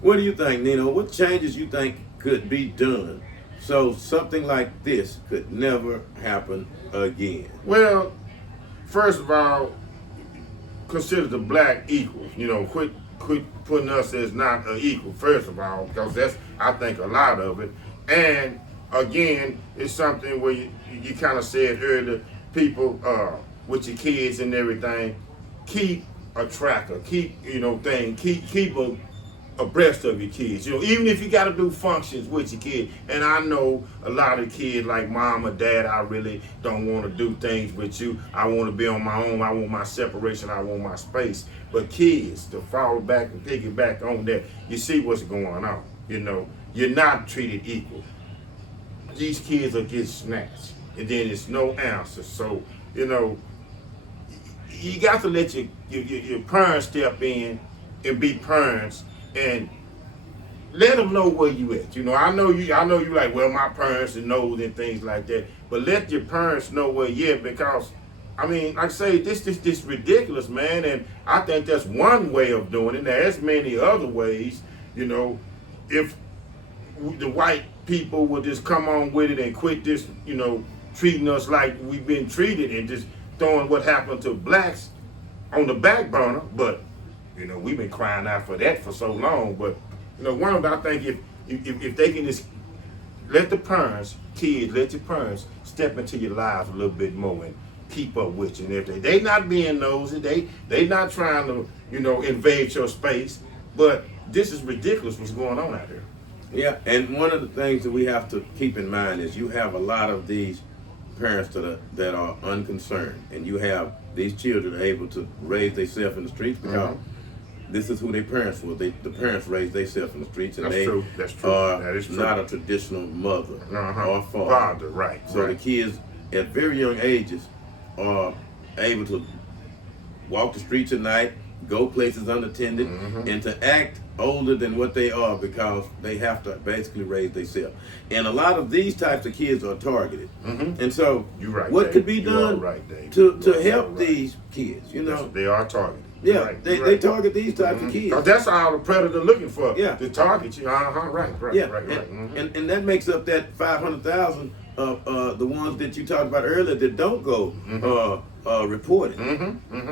What do you think, Nino? What changes you think could be done so something like this could never happen again? Well, first of all, consider the black equals. You know, quit putting us as not equal. First of all, because that's I think a lot of it. And again, it's something where you kind of said earlier, people with your kids and everything, keep a tracker, keep keep abreast of your kids. You know, even if you got to do functions with your kid. And I know a lot of kids like mom or dad, I really don't want to do things with you. I want to be on my own. I want my separation. I want my space. But kids, to fall back and piggyback on that, you see what's going on. You know, you're not treated equal. These kids will get snatched, and then it's no answer. So, you know, you got to let your parents step in and be parents and let them know where you at. You know, I know you like, well, my parents knows and things like that. But let your parents know where you at, because I mean, like I say, this ridiculous, man, and I think that's one way of doing it. There's many other ways, you know, if the white people would just come on with it and quit this, you know, treating us like we've been treated and just throwing what happened to blacks on the back burner. But, you know, we've been crying out for that for so long. But, you know, one of them, I think if they can just let the parents, kids, let your parents step into your lives a little bit more and keep up with you. And if they not being nosy, they not trying to, you know, invade your space. But this is ridiculous what's going on out here. Yeah, and one of the things that we have to keep in mind is you have a lot of these parents that are unconcerned, and you have these children able to raise themselves in the streets because this is who their parents were. The parents raised themselves in the streets, and That's true. are That is true. not a traditional mother or father. Right. So the kids at very young ages are able to walk the streets at night, go places unattended, and to act older than what they are because they have to basically raise themselves. And a lot of these types of kids are targeted. And so You're right, what Dave. could be You done are right, Dave. to help these kids, you know? They are targeted. Yeah, Right, they target these types of kids. Because that's all the predator looking for. Yeah. To target you. Right. Yeah, Right. and that makes up that 500,000 of the ones that you talked about earlier that don't go reported.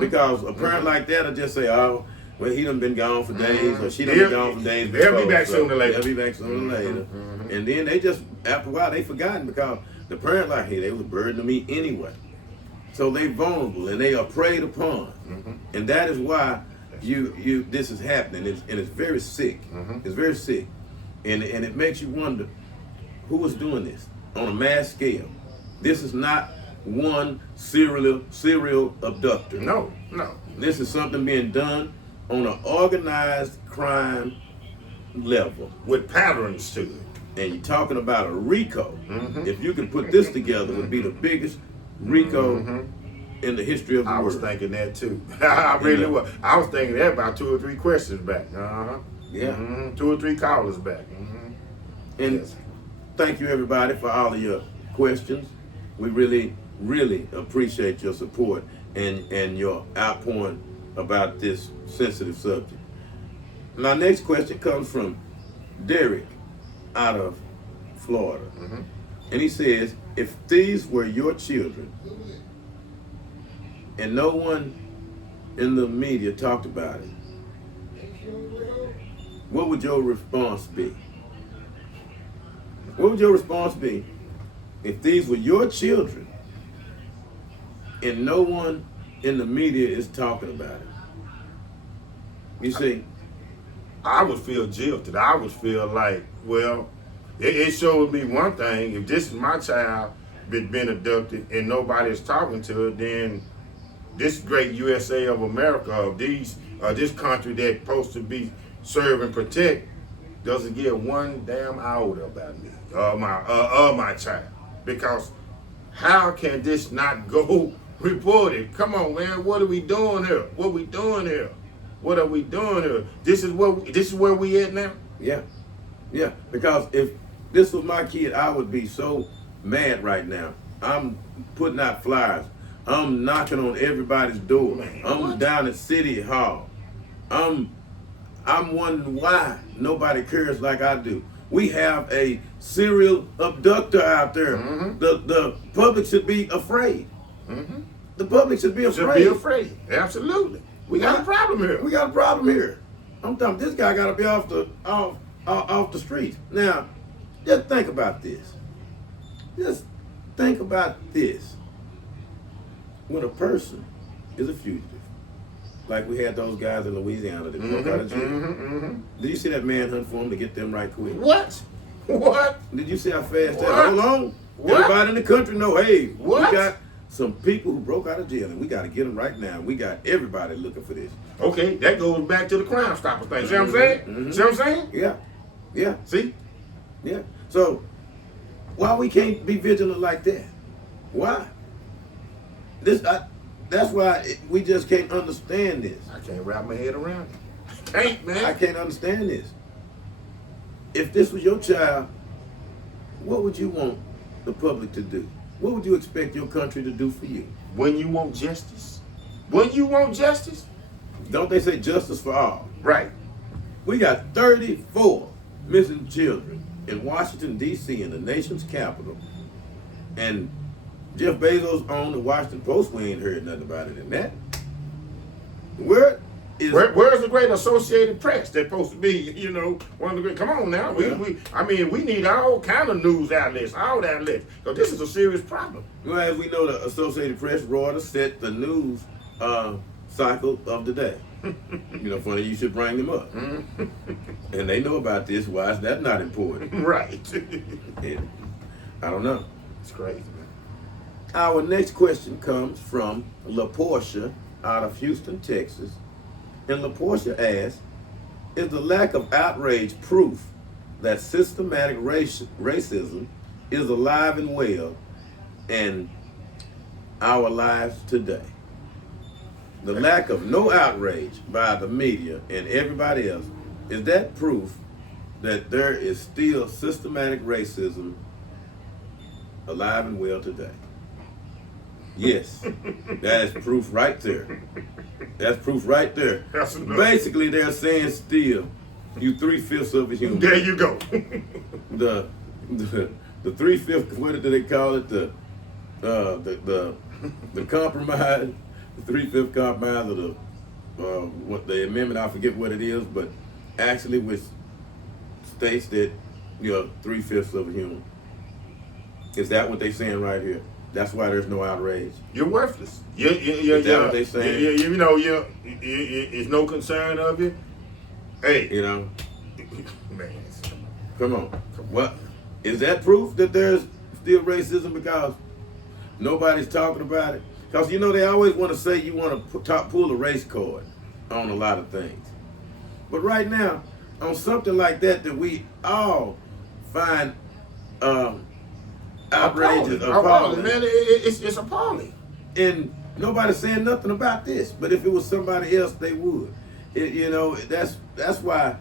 Because a parent like that will just say, oh, well, he done been gone for days, or she done been gone for days. They'll be before, back so sooner or later. They'll be back sooner or later. And then they just, after a while, they forgotten because the parent like, hey, they was a burden to me anyway. So they vulnerable and they are preyed upon. And that is why this is happening. And it's very sick. It's very sick. And it makes you wonder who is doing this on a mass scale. This is not one serial abductor. No. This is something being done on an organized crime level. With patterns to it. And you're talking about a RICO. If you can put this together, it would be the biggest RICO in the history of the world. I was thinking that too. I really was. I was thinking that about 2 or 3 questions back. Yeah. 2 or 3 callers back. And thank you everybody for all of your questions. We really, really appreciate your support and your outpouring about this sensitive subject. And our next question comes from Derek out of Florida. And he says, if these were your children and no one in the media talked about it, what would your response be? What would your response be if these were your children and no one in the media is talking about it? You see? I would feel jilted. I would feel like, well, it showed me one thing. If this is my child been abducted and nobody is talking to it, then this great USA of America, of this country that's supposed to be serve and protect, doesn't give one damn iota about me, my child. Because how can this not go reported? Come on, man. What are we doing here? What are we doing here? What are we doing here? This is where we at now? Yeah. Because if this was my kid, I would be so mad right now. I'm putting out flyers. I'm knocking on everybody's door. Man, I'm what? down at City Hall. I'm wondering why nobody cares like I do. We have a serial abductor out there. The public should be afraid. the public should be Should afraid. be afraid. Absolutely. We got a problem here. We got a problem here. I'm telling you, this guy got to be off the streets. Now, just think about this. Just think about this. When a person is a fugitive, like we had those guys in Louisiana that broke out of jail. Did you see that manhunt for them to get them right quick? What? What? Did you see how fast that? What? Hold on. What? Everybody in the country know, hey, What? we got some people who broke out of jail and we got to get them right now. We got everybody looking for this. Okay, that goes back to the Crime Stoppers thing. See what I'm saying? See what I'm saying? Yeah. Yeah. See? Yeah. So why we can't be vigilant like that? Why? That's why we just can't understand this. I can't wrap my head around it. Can't, man. I can't understand this. If this was your child, what would you want the public to do? What would you expect your country to do for you? When you want justice. When you want justice. Don't they say justice for all? Right. We got 34 missing children in Washington, D.C., in the nation's capital. And Jeff Bezos owned the Washington Post. We ain't heard nothing about it in that. Where's the great Associated Press? They're supposed to be, one of the great. Come on now. We need all kind of news outlets, all outlets. Because this is a serious problem. Well, as we know, the Associated Press, Reuters, set the news cycle of the day. Funny you should bring them up. And they know about this. Why is that not important? Right. I don't know. It's crazy, man. Our next question comes from LaPortia out of Houston, Texas. And LaPortia asks, is the lack of outrage proof that systematic racism is alive and well in our lives today? The lack of no outrage by the media and everybody else, is that proof that there is still systematic racism alive and well today? Yes, that is proof right there. That's proof right there. That's enough. Basically, they're saying still, you 3/5 of a human. There you go. The 3/5. What did they call it? The compromise, the 3/5 compromise of the amendment. I forget what it is, but actually, which states that you're 3/5 of a human. Is that what they're saying right here? That's why there's no outrage. You're worthless. Is that what they saying? It's no concern of you. Hey, man, Come on. What is that proof that there's still racism because nobody's talking about it? Because they always want to say you want to pull a race card on a lot of things. But right now, on something like that we all find outrageous, appalling. Man, it's appalling. And nobody's saying nothing about this. But if it was somebody else, they would. That's why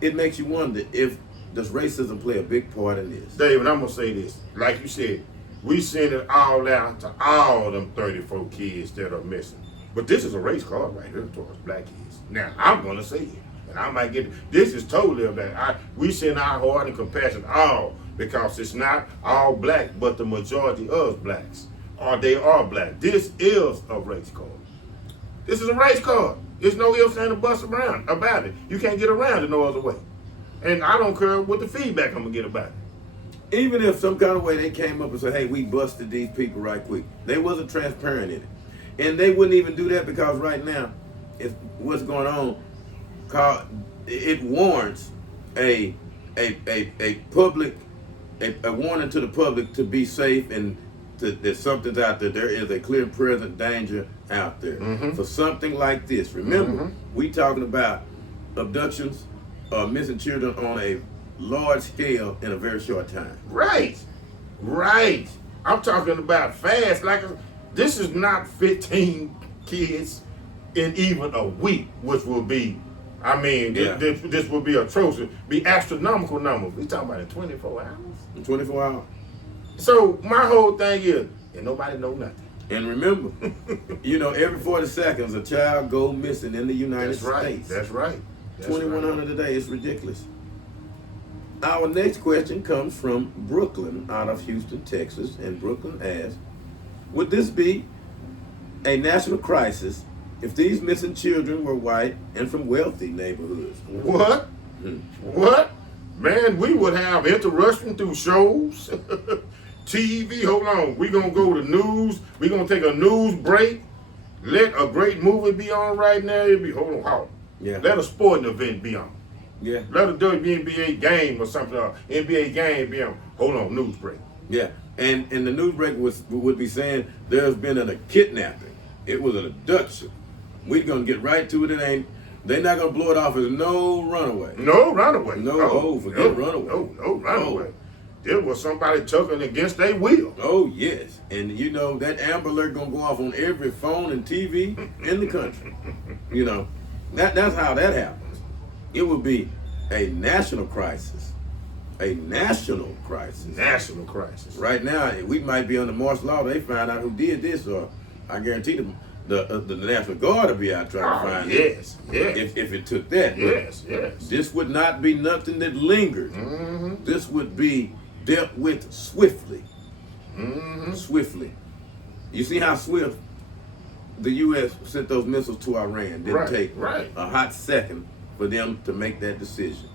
it makes you wonder if does racism play a big part in this. David, I'm gonna say this. Like you said, we send it all out to all them 34 kids that are missing. But this is a race card right here towards black kids. Now, I'm gonna say it. And I might get it. This is totally a black. We send our heart and compassion all because it's not all black, but the majority of blacks. Or they are black. This is a race card. This is a race card. There's no ifs and buts around about it. You can't get around it no other way. And I don't care what the feedback I'm gonna get about it. Even if some kind of way they came up and said, hey, we busted these people right quick. They wasn't transparent in it. And they wouldn't even do that because right now, what's going on, it warrants a public, a warning to the public to be safe and that something's out there. There is a clear present danger out there for something like this. Remember, we talking about abductions, missing children on a large scale in a very short time. Right. I'm talking about fast. This is not 15 kids in even a week, which will be, this will be atrocious, be astronomical numbers. We talking about in 24 hours. In 24 hours. So my whole thing is, and nobody know nothing. And remember, every 40 seconds a child go missing in the United States. That's right. 2,100 a day. It's ridiculous. Our next question comes from Brooklyn out of Houston, Texas. And Brooklyn asks, would this be a national crisis if these missing children were white and from wealthy neighborhoods. What? What? Man, we would have interruption through shows, TV. Hold on, we gonna go to news. We gonna take a news break. Let a great movie be on right now. It'd be hold on. Yeah. Let a sporting event be on. Yeah. Let a WNBA game or something. NBA game be on. Hold on, news break. Yeah. And the news break would be saying there's been a kidnapping. It was an abduction. We're gonna get right to it. They're not gonna blow it off as no runaway. No runaway. Forget runaway. No runaway. There was somebody tugging against their will. Oh yes, and you know that Amber Alert gonna go off on every phone and TV in the country. You know, that's how that happens. It would be a national crisis. A national crisis. National crisis. Right now, we might be under martial law. They find out who did this, or I guarantee them the National Guard will be out trying to find it. Yes. If it took that. Yes. This would not be nothing that lingered. This would be dealt with swiftly. Swiftly. You see how swift the U.S. sent those missiles to Iran. Didn't take a hot second for them to make that decision.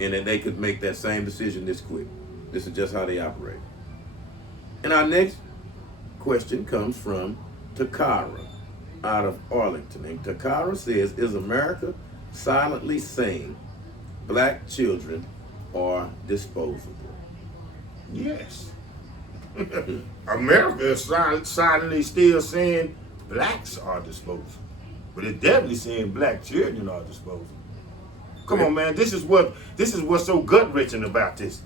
And that they could make that same decision this quick. This is just how they operate. And our next question comes from Takara out of Arlington. And Takara says, is America silently saying black children are disposable? Yes. America is silently still saying blacks are disposable. But it's definitely saying black children are disposable. Come on, man. This is what's so gut-wrenching about this.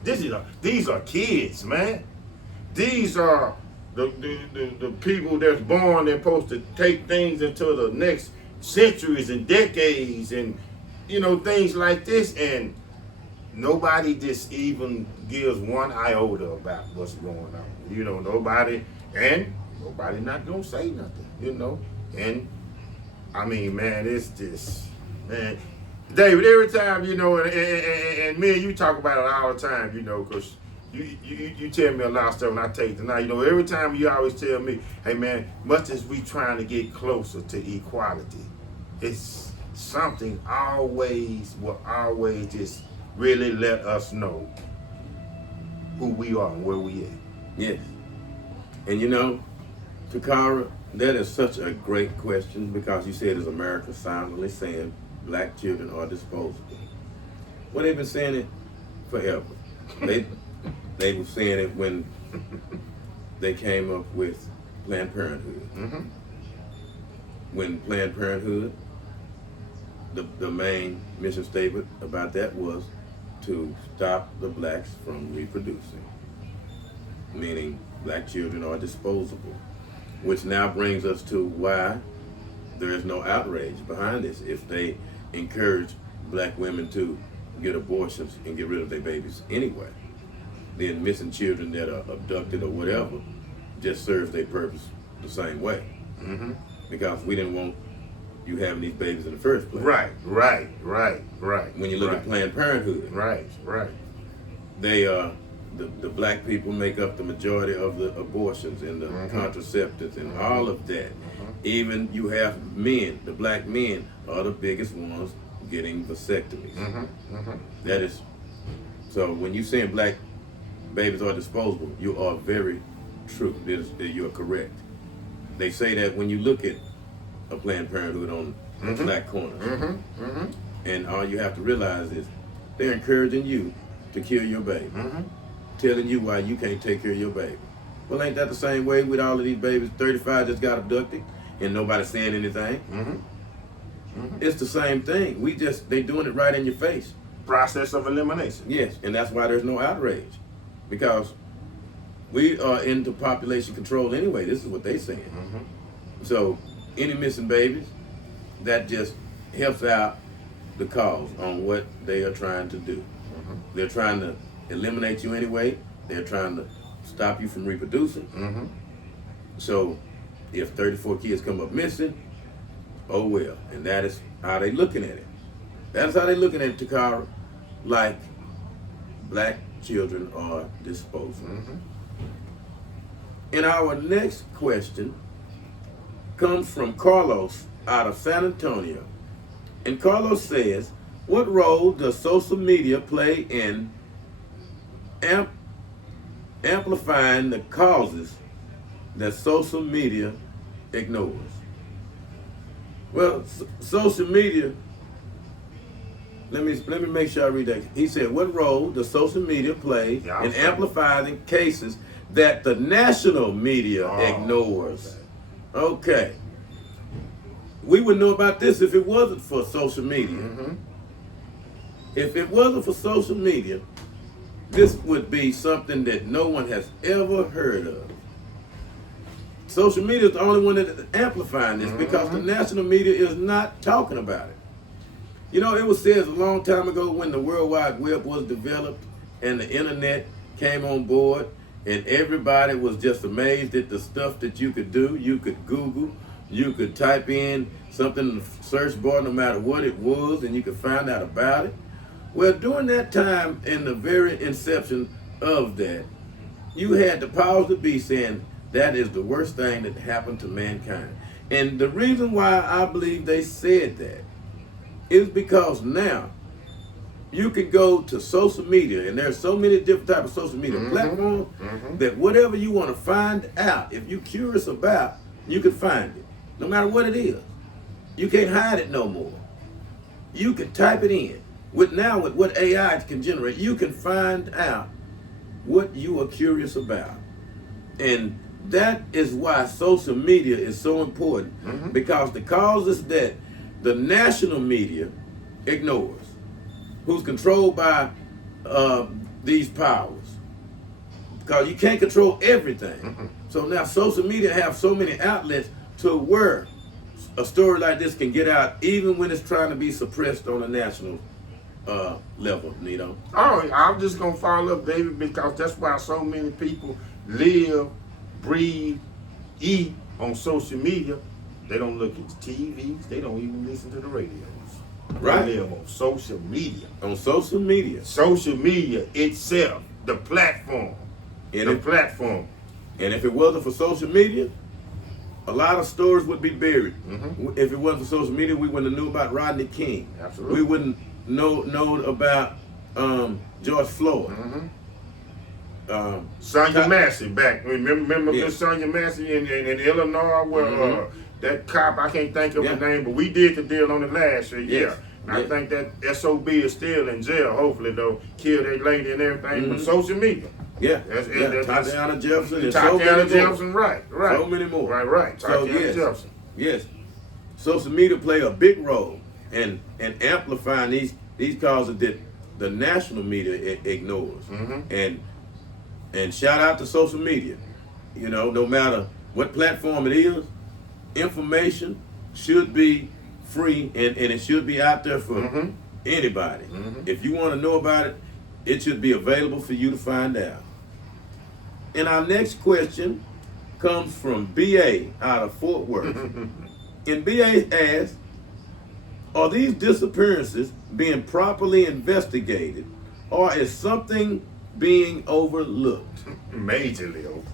These are kids, man. These are the people that's born. They're supposed to take things into the next centuries and decades, and things like this. And nobody just even gives one iota about what's going on. Nobody not gonna say nothing. And I mean, man, it's just, man. David, every time, and me and you talk about it all the time, because you tell me a lot of stuff and I take it tonight. Every time you always tell me, hey man, much as we trying to get closer to equality, it's something will always just really let us know who we are and where we at. Yes. And Takara, that is such a great question, because you said, is America silently saying black children are disposable? Well, they've been saying it forever. They were saying it when they came up with Planned Parenthood. When Planned Parenthood, the main mission statement about that was to stop the blacks from reproducing, meaning black children are disposable, which now brings us to why there is no outrage behind this. If they encourage black women to get abortions and get rid of their babies anyway, then missing children that are abducted or whatever just serves their purpose the same way. Because we didn't want you having these babies in the first place. Right. When you look at Planned Parenthood, right. They the black people make up the majority of the abortions and the contraceptives and all of that. Even you have men, the black men are the biggest ones getting vasectomies. That is, so when you saying black babies are disposable, you are very true. You are correct. They say that when you look at a Planned Parenthood on black corners, and all you have to realize is they're encouraging you to kill your baby, telling you why you can't take care of your baby. Well, ain't that the same way with all of these babies? 35 just got abducted and nobody's saying anything. It's the same thing. They doing it right in your face. Process of elimination. Yes, and that's why there's no outrage, because we are into population control anyway. This is what they're saying. So any missing babies, that just helps out the cause on what they are trying to do. They're trying to eliminate you anyway. They're trying to stop you from reproducing. So if 34 kids come up missing, oh well. And that is how they looking at it. That's how they looking at it, Takara. Like black children are disposable. And our next question comes from Carlos out of San Antonio. And Carlos says, what role does social media play in amplifying the causes that social media ignores? Well, social media, let me make sure I read that. He said, what role does social media play in amplifying cases that the national media ignores? Okay. We would know about this if it wasn't for social media. Mm-hmm. If it wasn't for social media, this would be something that no one has ever heard of. Social media is the only one that is amplifying this because the national media is not talking about it. You know, it was said a long time ago when the World Wide Web was developed and the internet came on board and everybody was just amazed at the stuff that you could do. You could Google, you could type in something in the search bar no matter what it was and you could find out about it. Well, during that time, in the very inception of that, you had the powers that be saying that is the worst thing that happened to mankind. And the reason why I believe they said that is because now you can go to social media, and there's so many different types of social media platforms that whatever you want to find out, if you're curious about, you can find it, no matter what it is. You can't hide it no more. You can type it in. With what AI can generate, you can find out what you are curious about. And that is why social media is so important, because the causes that the national media ignores, who's controlled by these powers, because you can't control everything. So now social media have so many outlets to where a story like this can get out, even when it's trying to be suppressed on a national level, Nito. Oh, I'm just gonna follow up, David, because that's why so many people live, breathe, eat on social media. They don't look at TVs. They don't even listen to the radios. Right. They live on social media. On social media. Social media itself, the platform. Platform. And if it wasn't for social media, a lot of stories would be buried. If it wasn't for social media, we wouldn't have knew about Rodney King. Absolutely. We wouldn't know about George Floyd. Sonia Massey back. Remember Miss Sonia Massey in Illinois where that cop, I can't think of the name, but we did the deal on it last year. Yes. I think that SOB is still in jail, hopefully, though. Killed that lady and everything with social media. Tatiana Jefferson and Tatiana Jefferson, right. So many more. Right. Tatiana Jefferson. Yes. Social media play a big role in amplifying these causes that the national media ignores. And shout out to social media. You know, no matter what platform it is, information should be free and it should be out there for anybody. If you want to know about it, it should be available for you to find out. And our next question comes from BA out of Fort Worth. And BA asks, are these disappearances being properly investigated, or is something being overlooked? Majorly overlooked.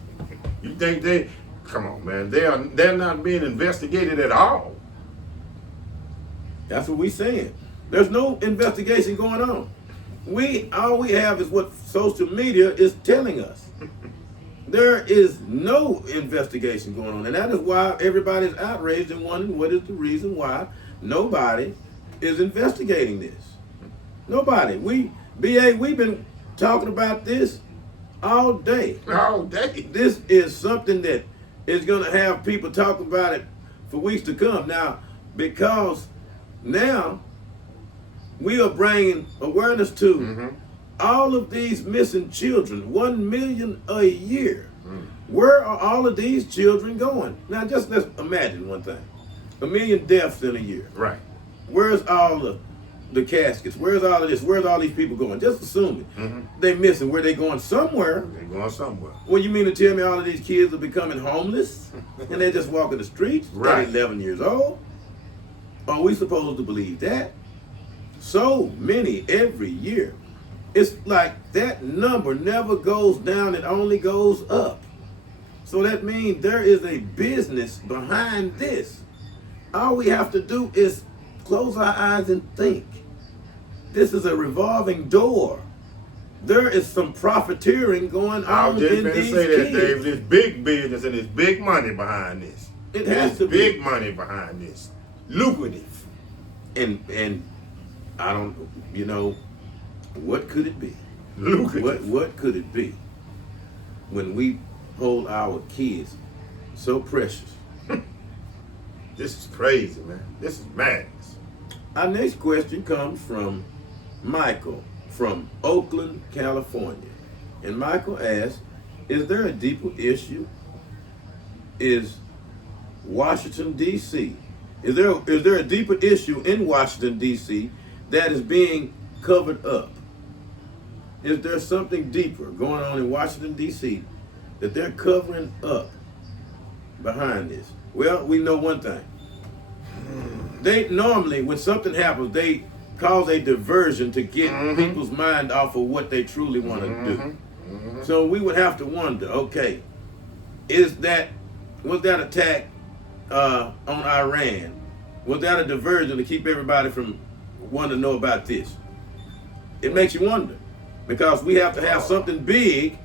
You think come on, man, they're not being investigated at all. That's what we're saying. There's no investigation going on. All we have is what social media is telling us. There is no investigation going on, and that is why everybody's outraged and wondering what is the reason why nobody is investigating this. Nobody. We've been talking about this all day. All day. This is something that is going to have people talking about it for weeks to come. Now, because now we are bringing awareness to all of these missing children, 1 million a year. Where are all of these children going? Now, just let's imagine one thing. 1 million deaths in a year. Right. Where's all the caskets? Where's all of this? Where's all these people going? Just assuming they missing. Where they going? Somewhere. They're going somewhere. Well, you mean to tell me all of these kids are becoming homeless and they're just walking the streets Right. at 11 years old? Are we supposed to believe that? So many every year. It's like that number never goes down, it only goes up. So that means there is a business behind this. All we have to do is close our eyes and think. This is a revolving door. There is some profiteering going I on was just in going to these say that, kids. Dave. There's big business and there's big money behind this. It There's has to big be. money behind this. Lucrative. And I don't, what could it be? Lucrative. What could it be when we hold our kids so precious? This is crazy, man. This is madness. Our next question comes from Michael from Oakland, California. And Michael asks, is there a deeper issue? Is Washington, D.C. Is there a deeper issue in Washington, D.C. that is being covered up? Is there something deeper going on in Washington, D.C. that they're covering up behind this? Well, we know one thing. They normally, when something happens, they cause a diversion to get people's mind off of what they truly want to do. So we would have to wonder, okay, was that attack on Iran, was that a diversion to keep everybody from wanting to know about this? It makes you wonder, because we have to have something big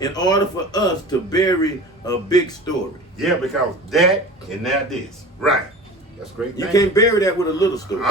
in order for us to bury a big story. Yeah, because that and now this. Right. That's great. You can't bury that with a little story.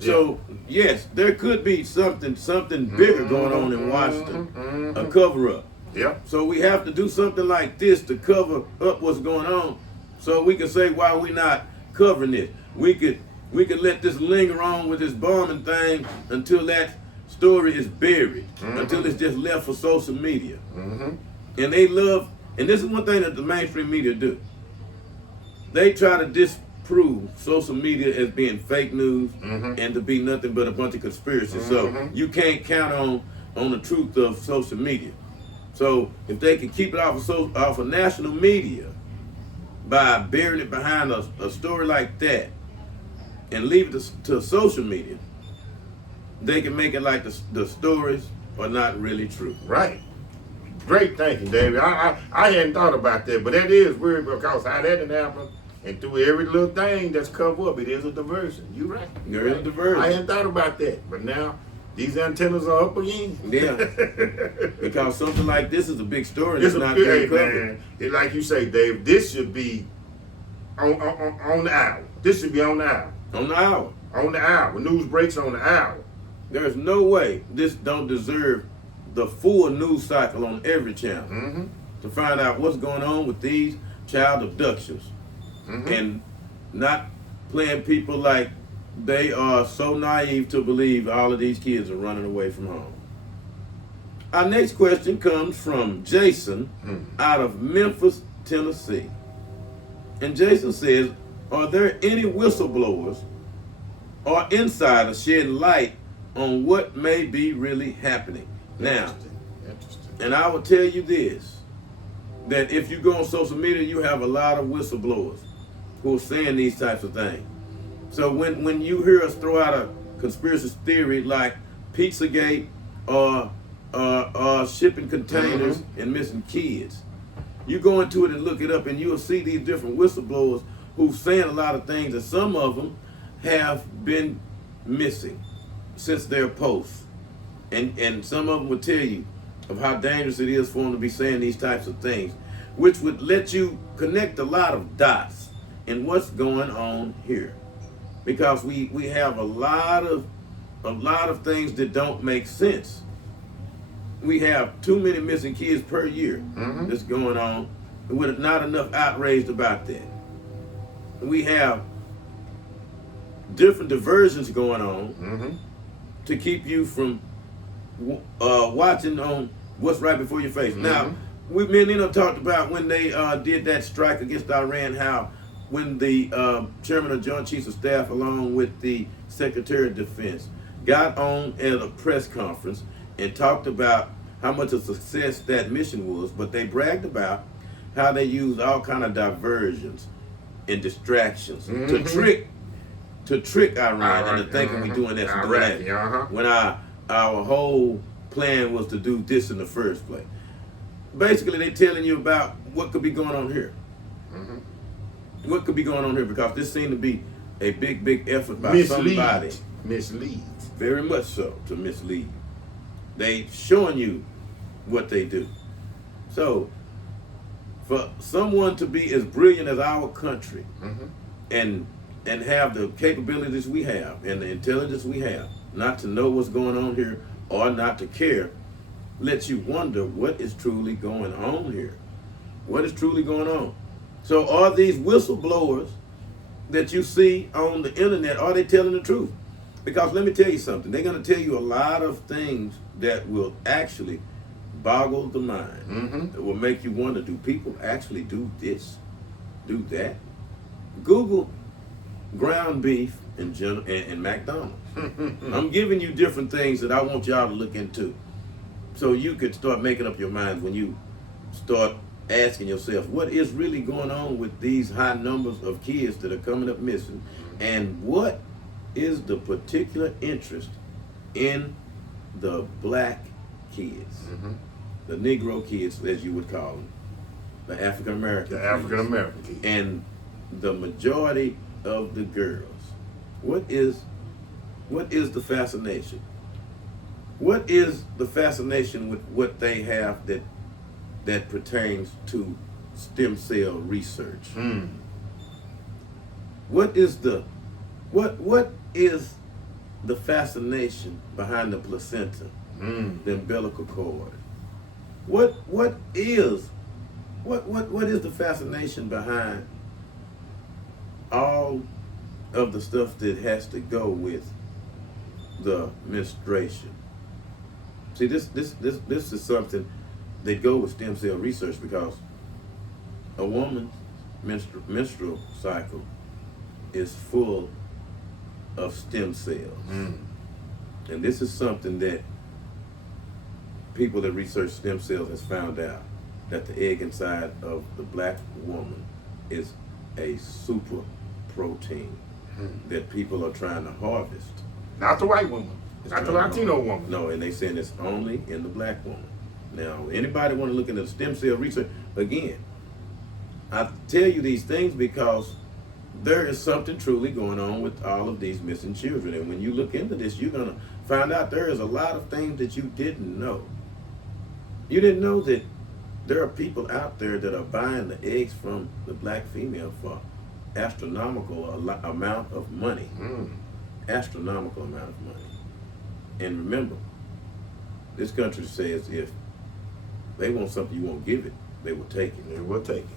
So yes, there could be something bigger going on in Washington, a cover up. Yeah. So we have to do something like this to cover up what's going on, so we can say why we're not covering it. We could let this linger on with this bombing thing until that story is buried, until it's just left for social media. And they love, and this is one thing that the mainstream media do. They try to disprove social media as being fake news and to be nothing but a bunch of conspiracies. So you can't count on the truth of social media. So if they can keep it off of national media by burying it behind a story like that and leave it to social media, they can make it like the stories are not really true. Right. Great thinking, David. I hadn't thought about that, but that is weird, because how that didn't happen, and through every little thing that's covered up, it is a diversion. You're right. There is a diversion. I hadn't thought about that, but now these antennas are up again. Yeah, because something like this is a big story. It's It's not big, being covered. man. It, like you say, Dave, this should be on the hour. This should be on the hour. On the hour. On the hour. News breaks on the hour. There's no way this don't deserve the full news cycle on every channel to find out what's going on with these child abductions and not playing people like they are so naive to believe all of these kids are running away from home. Our next question comes from Jason out of Memphis, Tennessee. And Jason says, are there any whistleblowers or insiders shedding light on what may be really happening? Now, and I will tell you this, that if you go on social media, you have a lot of whistleblowers who are saying these types of things. So when you hear us throw out a conspiracy theory like Pizzagate or shipping containers and missing kids, you go into it and look it up, and you'll see these different whistleblowers who's saying a lot of things, and some of them have been missing since their posts. And some of them will tell you of how dangerous it is for them to be saying these types of things, which would let you connect a lot of dots in what's going on here. Because we have a lot of things that don't make sense. We have too many missing kids per year that's going on, with not enough outraged about that. We have different diversions going on to keep you from watching on what's right before your face. Now, me and Nino talked about when they did that strike against Iran, how when the chairman of Joint Chiefs of Staff, along with the Secretary of Defense, got on at a press conference and talked about how much a success that mission was, but they bragged about how they used all kind of diversions and distractions to trick Iran into thinking we're doing this and doing that, when our whole plan was to do this in the first place. basically they're telling you about what could be going on here. What could be going on here, because this seemed to be a big effort by somebody. Mislead. Very much so, to mislead. They showing you what they do. So, for someone to be as brilliant as our country, and have the capabilities we have and the intelligence we have, not to know what's going on here or not to care, lets you wonder what is truly going on here. What is truly going on? So are these whistleblowers that you see on the internet, are they telling the truth? Because let me tell you something, they're going to tell you a lot of things that will actually boggle the mind. It will make you wonder, do people actually do this, do that? Google ground beef and McDonald's. I'm giving you different things that I want y'all to look into, so you could start making up your minds when you start asking yourself, what is really going on with these high numbers of kids that are coming up missing, and what is the particular interest in the black kids, the Negro kids, as you would call them, the African American kids, and the majority of the girls. What is the fascination? What is the fascination with what they have that pertains to stem cell research? What is the fascination behind the placenta, the umbilical cord? What is the fascination behind all of the stuff that has to go with the menstruation? See, this is something that go with stem cell research, because a woman's menstrual cycle is full of stem cells. And this is something that people that research stem cells has found out, that the egg inside of the black woman is a super protein that people are trying to harvest. Not the white woman. Not the Latino woman. No, and they saying it's only in the black woman. Now, anybody want to look into stem cell research? Again, I tell you these things because there is something truly going on with all of these missing children. And when you look into this, you're going to find out there is a lot of things that you didn't know. You didn't know that there are people out there that are buying the eggs from the black female for astronomical amount of money. Astronomical amount of money. And remember, this country says if they want something you won't give it, they will take it. They will take it.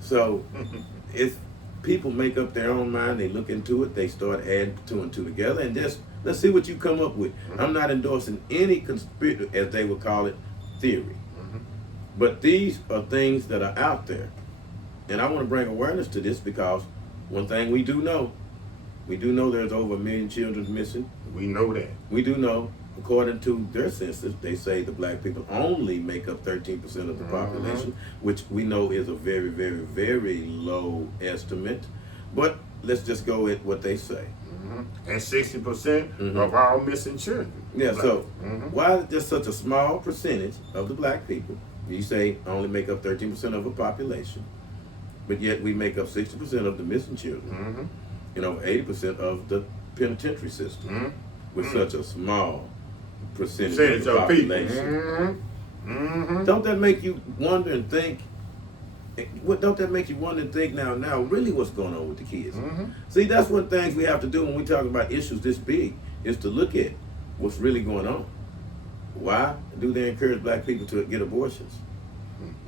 So if people make up their own mind, they look into it, they start adding two and two together, and just let's see what you come up with. I'm not endorsing any conspiracy, as they would call it, theory. But these are things that are out there. And I want to bring awareness to this because one thing we do know there's over 1 million children missing. We know that. We do know, according to their census, they say the black people only make up 13% of the population, which we know is a very, very, very low estimate. But let's just go with what they say. And 60% of all missing children. Yeah, so why is it just such a small percentage of the black people? You say only make up 13% of the population, but yet we make up 60% of the missing children, and over 80% of the penitentiary system, with such a small percentage of the population. Don't that make you wonder and think? Don't that make you wonder and think now really what's going on with the kids? See, that's one thing we have to do when we talk about issues this big, is to look at what's really going on. Why do they encourage black people to get abortions?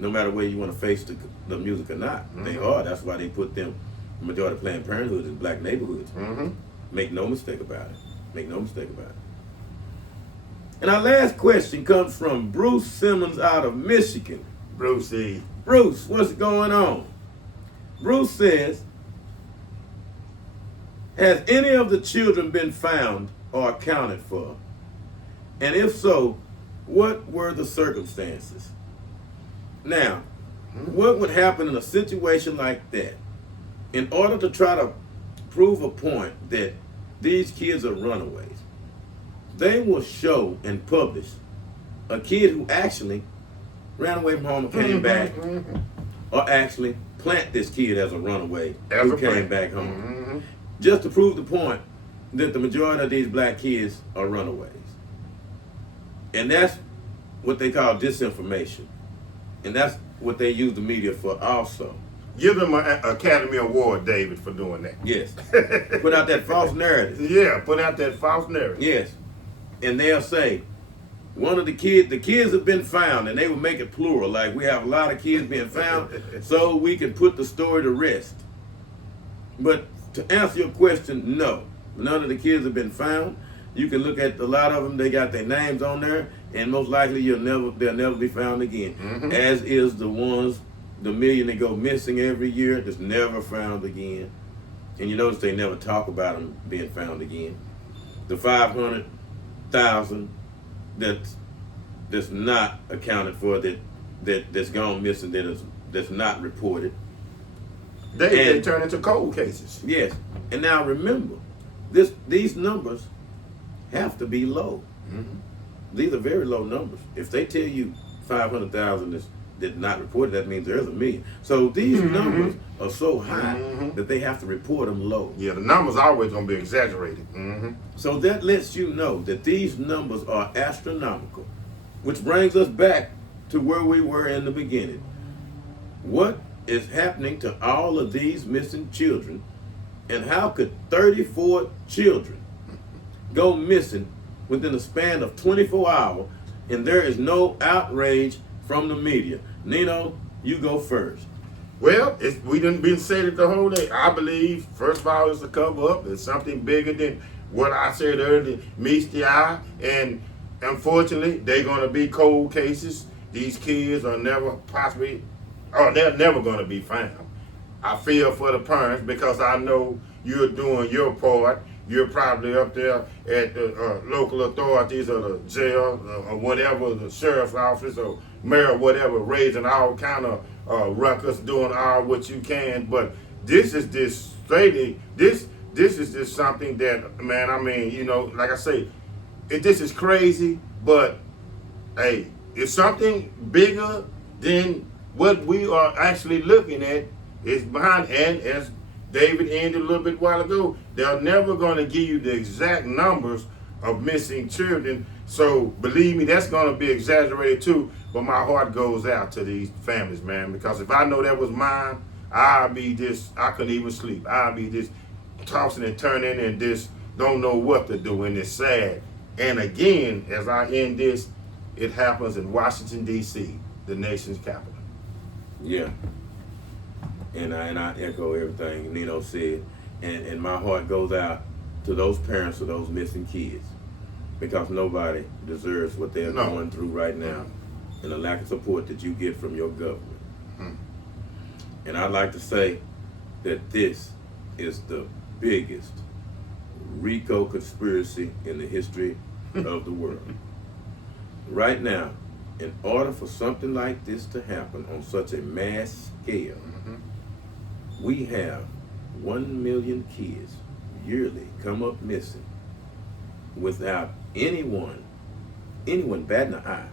No matter whether you want to face the music or not, they are. That's why they put them, the majority of Planned Parenthood, in black neighborhoods. Make no mistake about it. Make no mistake about it. And our last question comes from Bruce Simmons out of Michigan. Brucey. Bruce, what's going on? Bruce says, has any of the children been found or accounted for? And if so, what were the circumstances? Now, what would happen in a situation like that? In order to try to prove a point that these kids are runaways, they will show and publish a kid who actually ran away from home and came back, or actually plant this kid as a runaway who came back home. Just to prove the point that the majority of these black kids are runaways. And that's what they call disinformation. And that's what they use the media for also. Give them an Academy Award, David, for doing that. Yes. Put out that false narrative. Yeah, put out that false narrative. Yes. And they'll say, one of the kids have been found, and they will make it plural, like we have a lot of kids being found, so we can put the story to rest. But to answer your question, no. None of the kids have been found. You can look at a lot of them, they got their names on there, and most likely they'll never be found again. As is the million that go missing every year that's never found again. And you notice they never talk about them being found again. The 500,000 that's not accounted for, that's gone missing, that's not reported. They turn into cold cases. Yes. And now remember, these numbers have to be low. These are very low numbers. If they tell you 500,000 that's not reported, that means there's a million. So these numbers are so high that they have to report them low. Yeah, the numbers are always going to be exaggerated. So that lets you know that these numbers are astronomical, which brings us back to where we were in the beginning. What is happening to all of these missing children, and how could 34 children go missing within a span of 24 hours, and there is no outrage from the media? Nino, you go first. Well, we didn't been said it the whole day. I believe, first of all, it's a cover up. It's something bigger than what I said earlier meets the eye. And unfortunately, they're going to be cold cases. These kids are never they're never going to be found. I feel for the parents because I know you're doing your part. You're probably up there at the local authorities or the jail or whatever, the sheriff's office or mayor or whatever, raising all kind of ruckus, doing all what you can. But this is just something that, man, I mean, you know, like I say, this is crazy, but hey, it's something bigger than what we are actually looking at. Is behind, and as David ended a little bit while ago, they're never going to give you the exact numbers of missing children. So believe me, that's going to be exaggerated too. But my heart goes out to these families, man, because if I know that was mine, I couldn't even sleep. I'd be just tossing and turning and just don't know what to do, and it's sad. And again, as I end this, it happens in Washington, D.C., the nation's capital. Yeah. And I echo everything Nino said. And my heart goes out to those parents of those missing kids, because nobody deserves what they're going through right now and the lack of support that you get from your government. And I'd like to say that this is the biggest RICO conspiracy in the history of the world. Right now, in order for something like this to happen on such a mass scale, we have 1 million kids yearly come up missing without anyone batting an eye,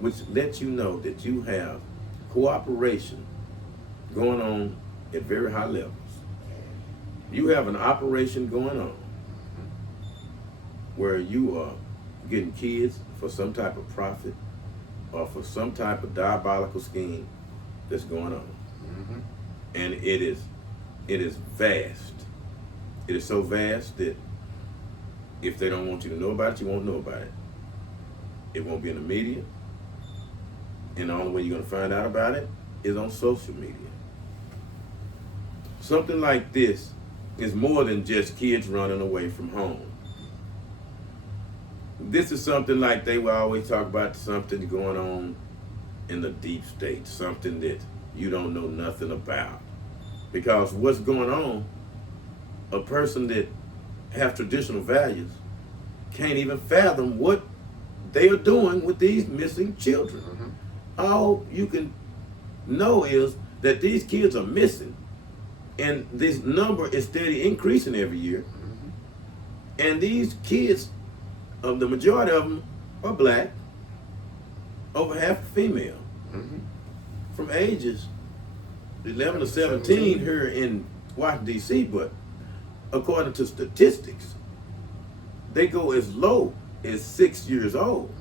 which lets you know that you have cooperation going on at very high levels. You have an operation going on where you are getting kids for some type of profit or for some type of diabolical scheme that's going on. And it is vast. It is so vast that if they don't want you to know about it, you won't know about it. It won't be in the media. And the only way you're going to find out about it is on social media. Something like this is more than just kids running away from home. This is something like they will always talk about, something going on in the deep state, something that you don't know nothing about. Because what's going on, a person that have traditional values can't even fathom what they are doing with these missing children. All you can know is that these kids are missing, and this number is steady increasing every year. And these kids, the majority of them are black, over half female. from ages 11 to 17 here in Washington, D.C., but according to statistics, they go as low as 6 years old.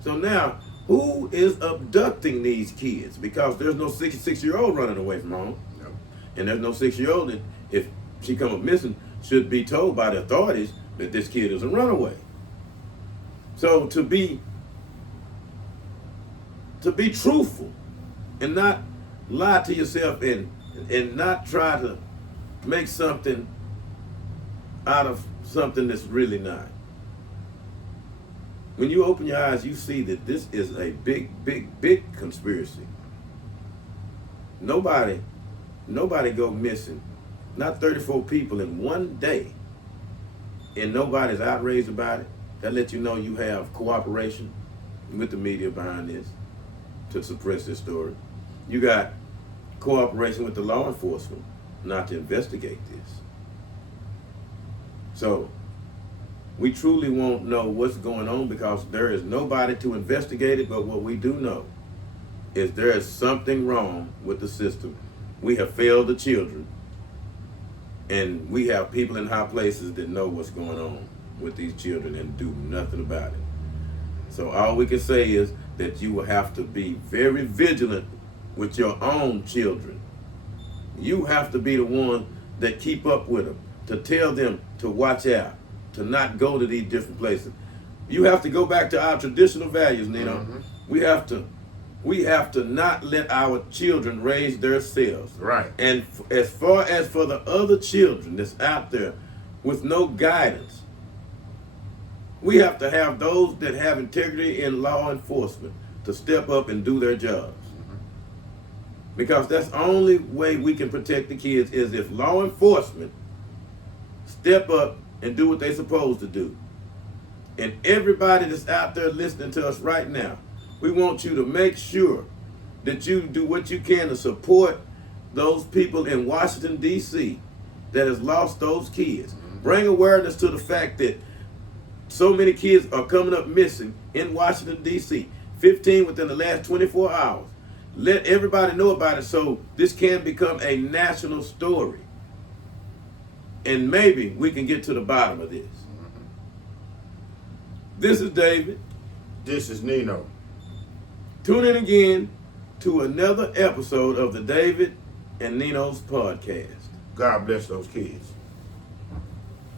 So now, who is abducting these kids? Because there's no 66-year-old running away from home. No. And there's no 6-year-old that, if she come up missing, should be told by the authorities that this kid is a runaway. So to be truthful and not lie to yourself and not try to make something out of something that's really not. When you open your eyes, you see that this is a big, big, big conspiracy. Nobody go missing. Not 34 people in one day. And nobody's outraged about it. That lets you know you have cooperation with the media behind this to suppress this story. You got cooperation with the law enforcement not to investigate this. So we truly won't know what's going on because there is nobody to investigate it, but what we do know is there is something wrong with the system. We have failed the children, and we have people in high places that know what's going on with these children and do nothing about it. So all we can say is that you will have to be very vigilant with your own children. You have to be the one that keep up with them, to tell them to watch out, to not go to these different places. You have to go back to our traditional values, Nino. We have to not let our children raise themselves. Right. And as far as for the other children that's out there with no guidance, we have to have those that have integrity in law enforcement to step up and do their jobs. Because that's the only way we can protect the kids is if law enforcement step up and do what they're supposed to do. And everybody that's out there listening to us right now, we want you to make sure that you do what you can to support those people in Washington, D.C. that has lost those kids. Bring awareness to the fact that so many kids are coming up missing in Washington, D.C. 15 within the last 24 hours. Let everybody know about it so this can become a national story. And maybe we can get to the bottom of this. This is David. This is Nino. Tune in again to another episode of the David and Nino's podcast. God bless those kids.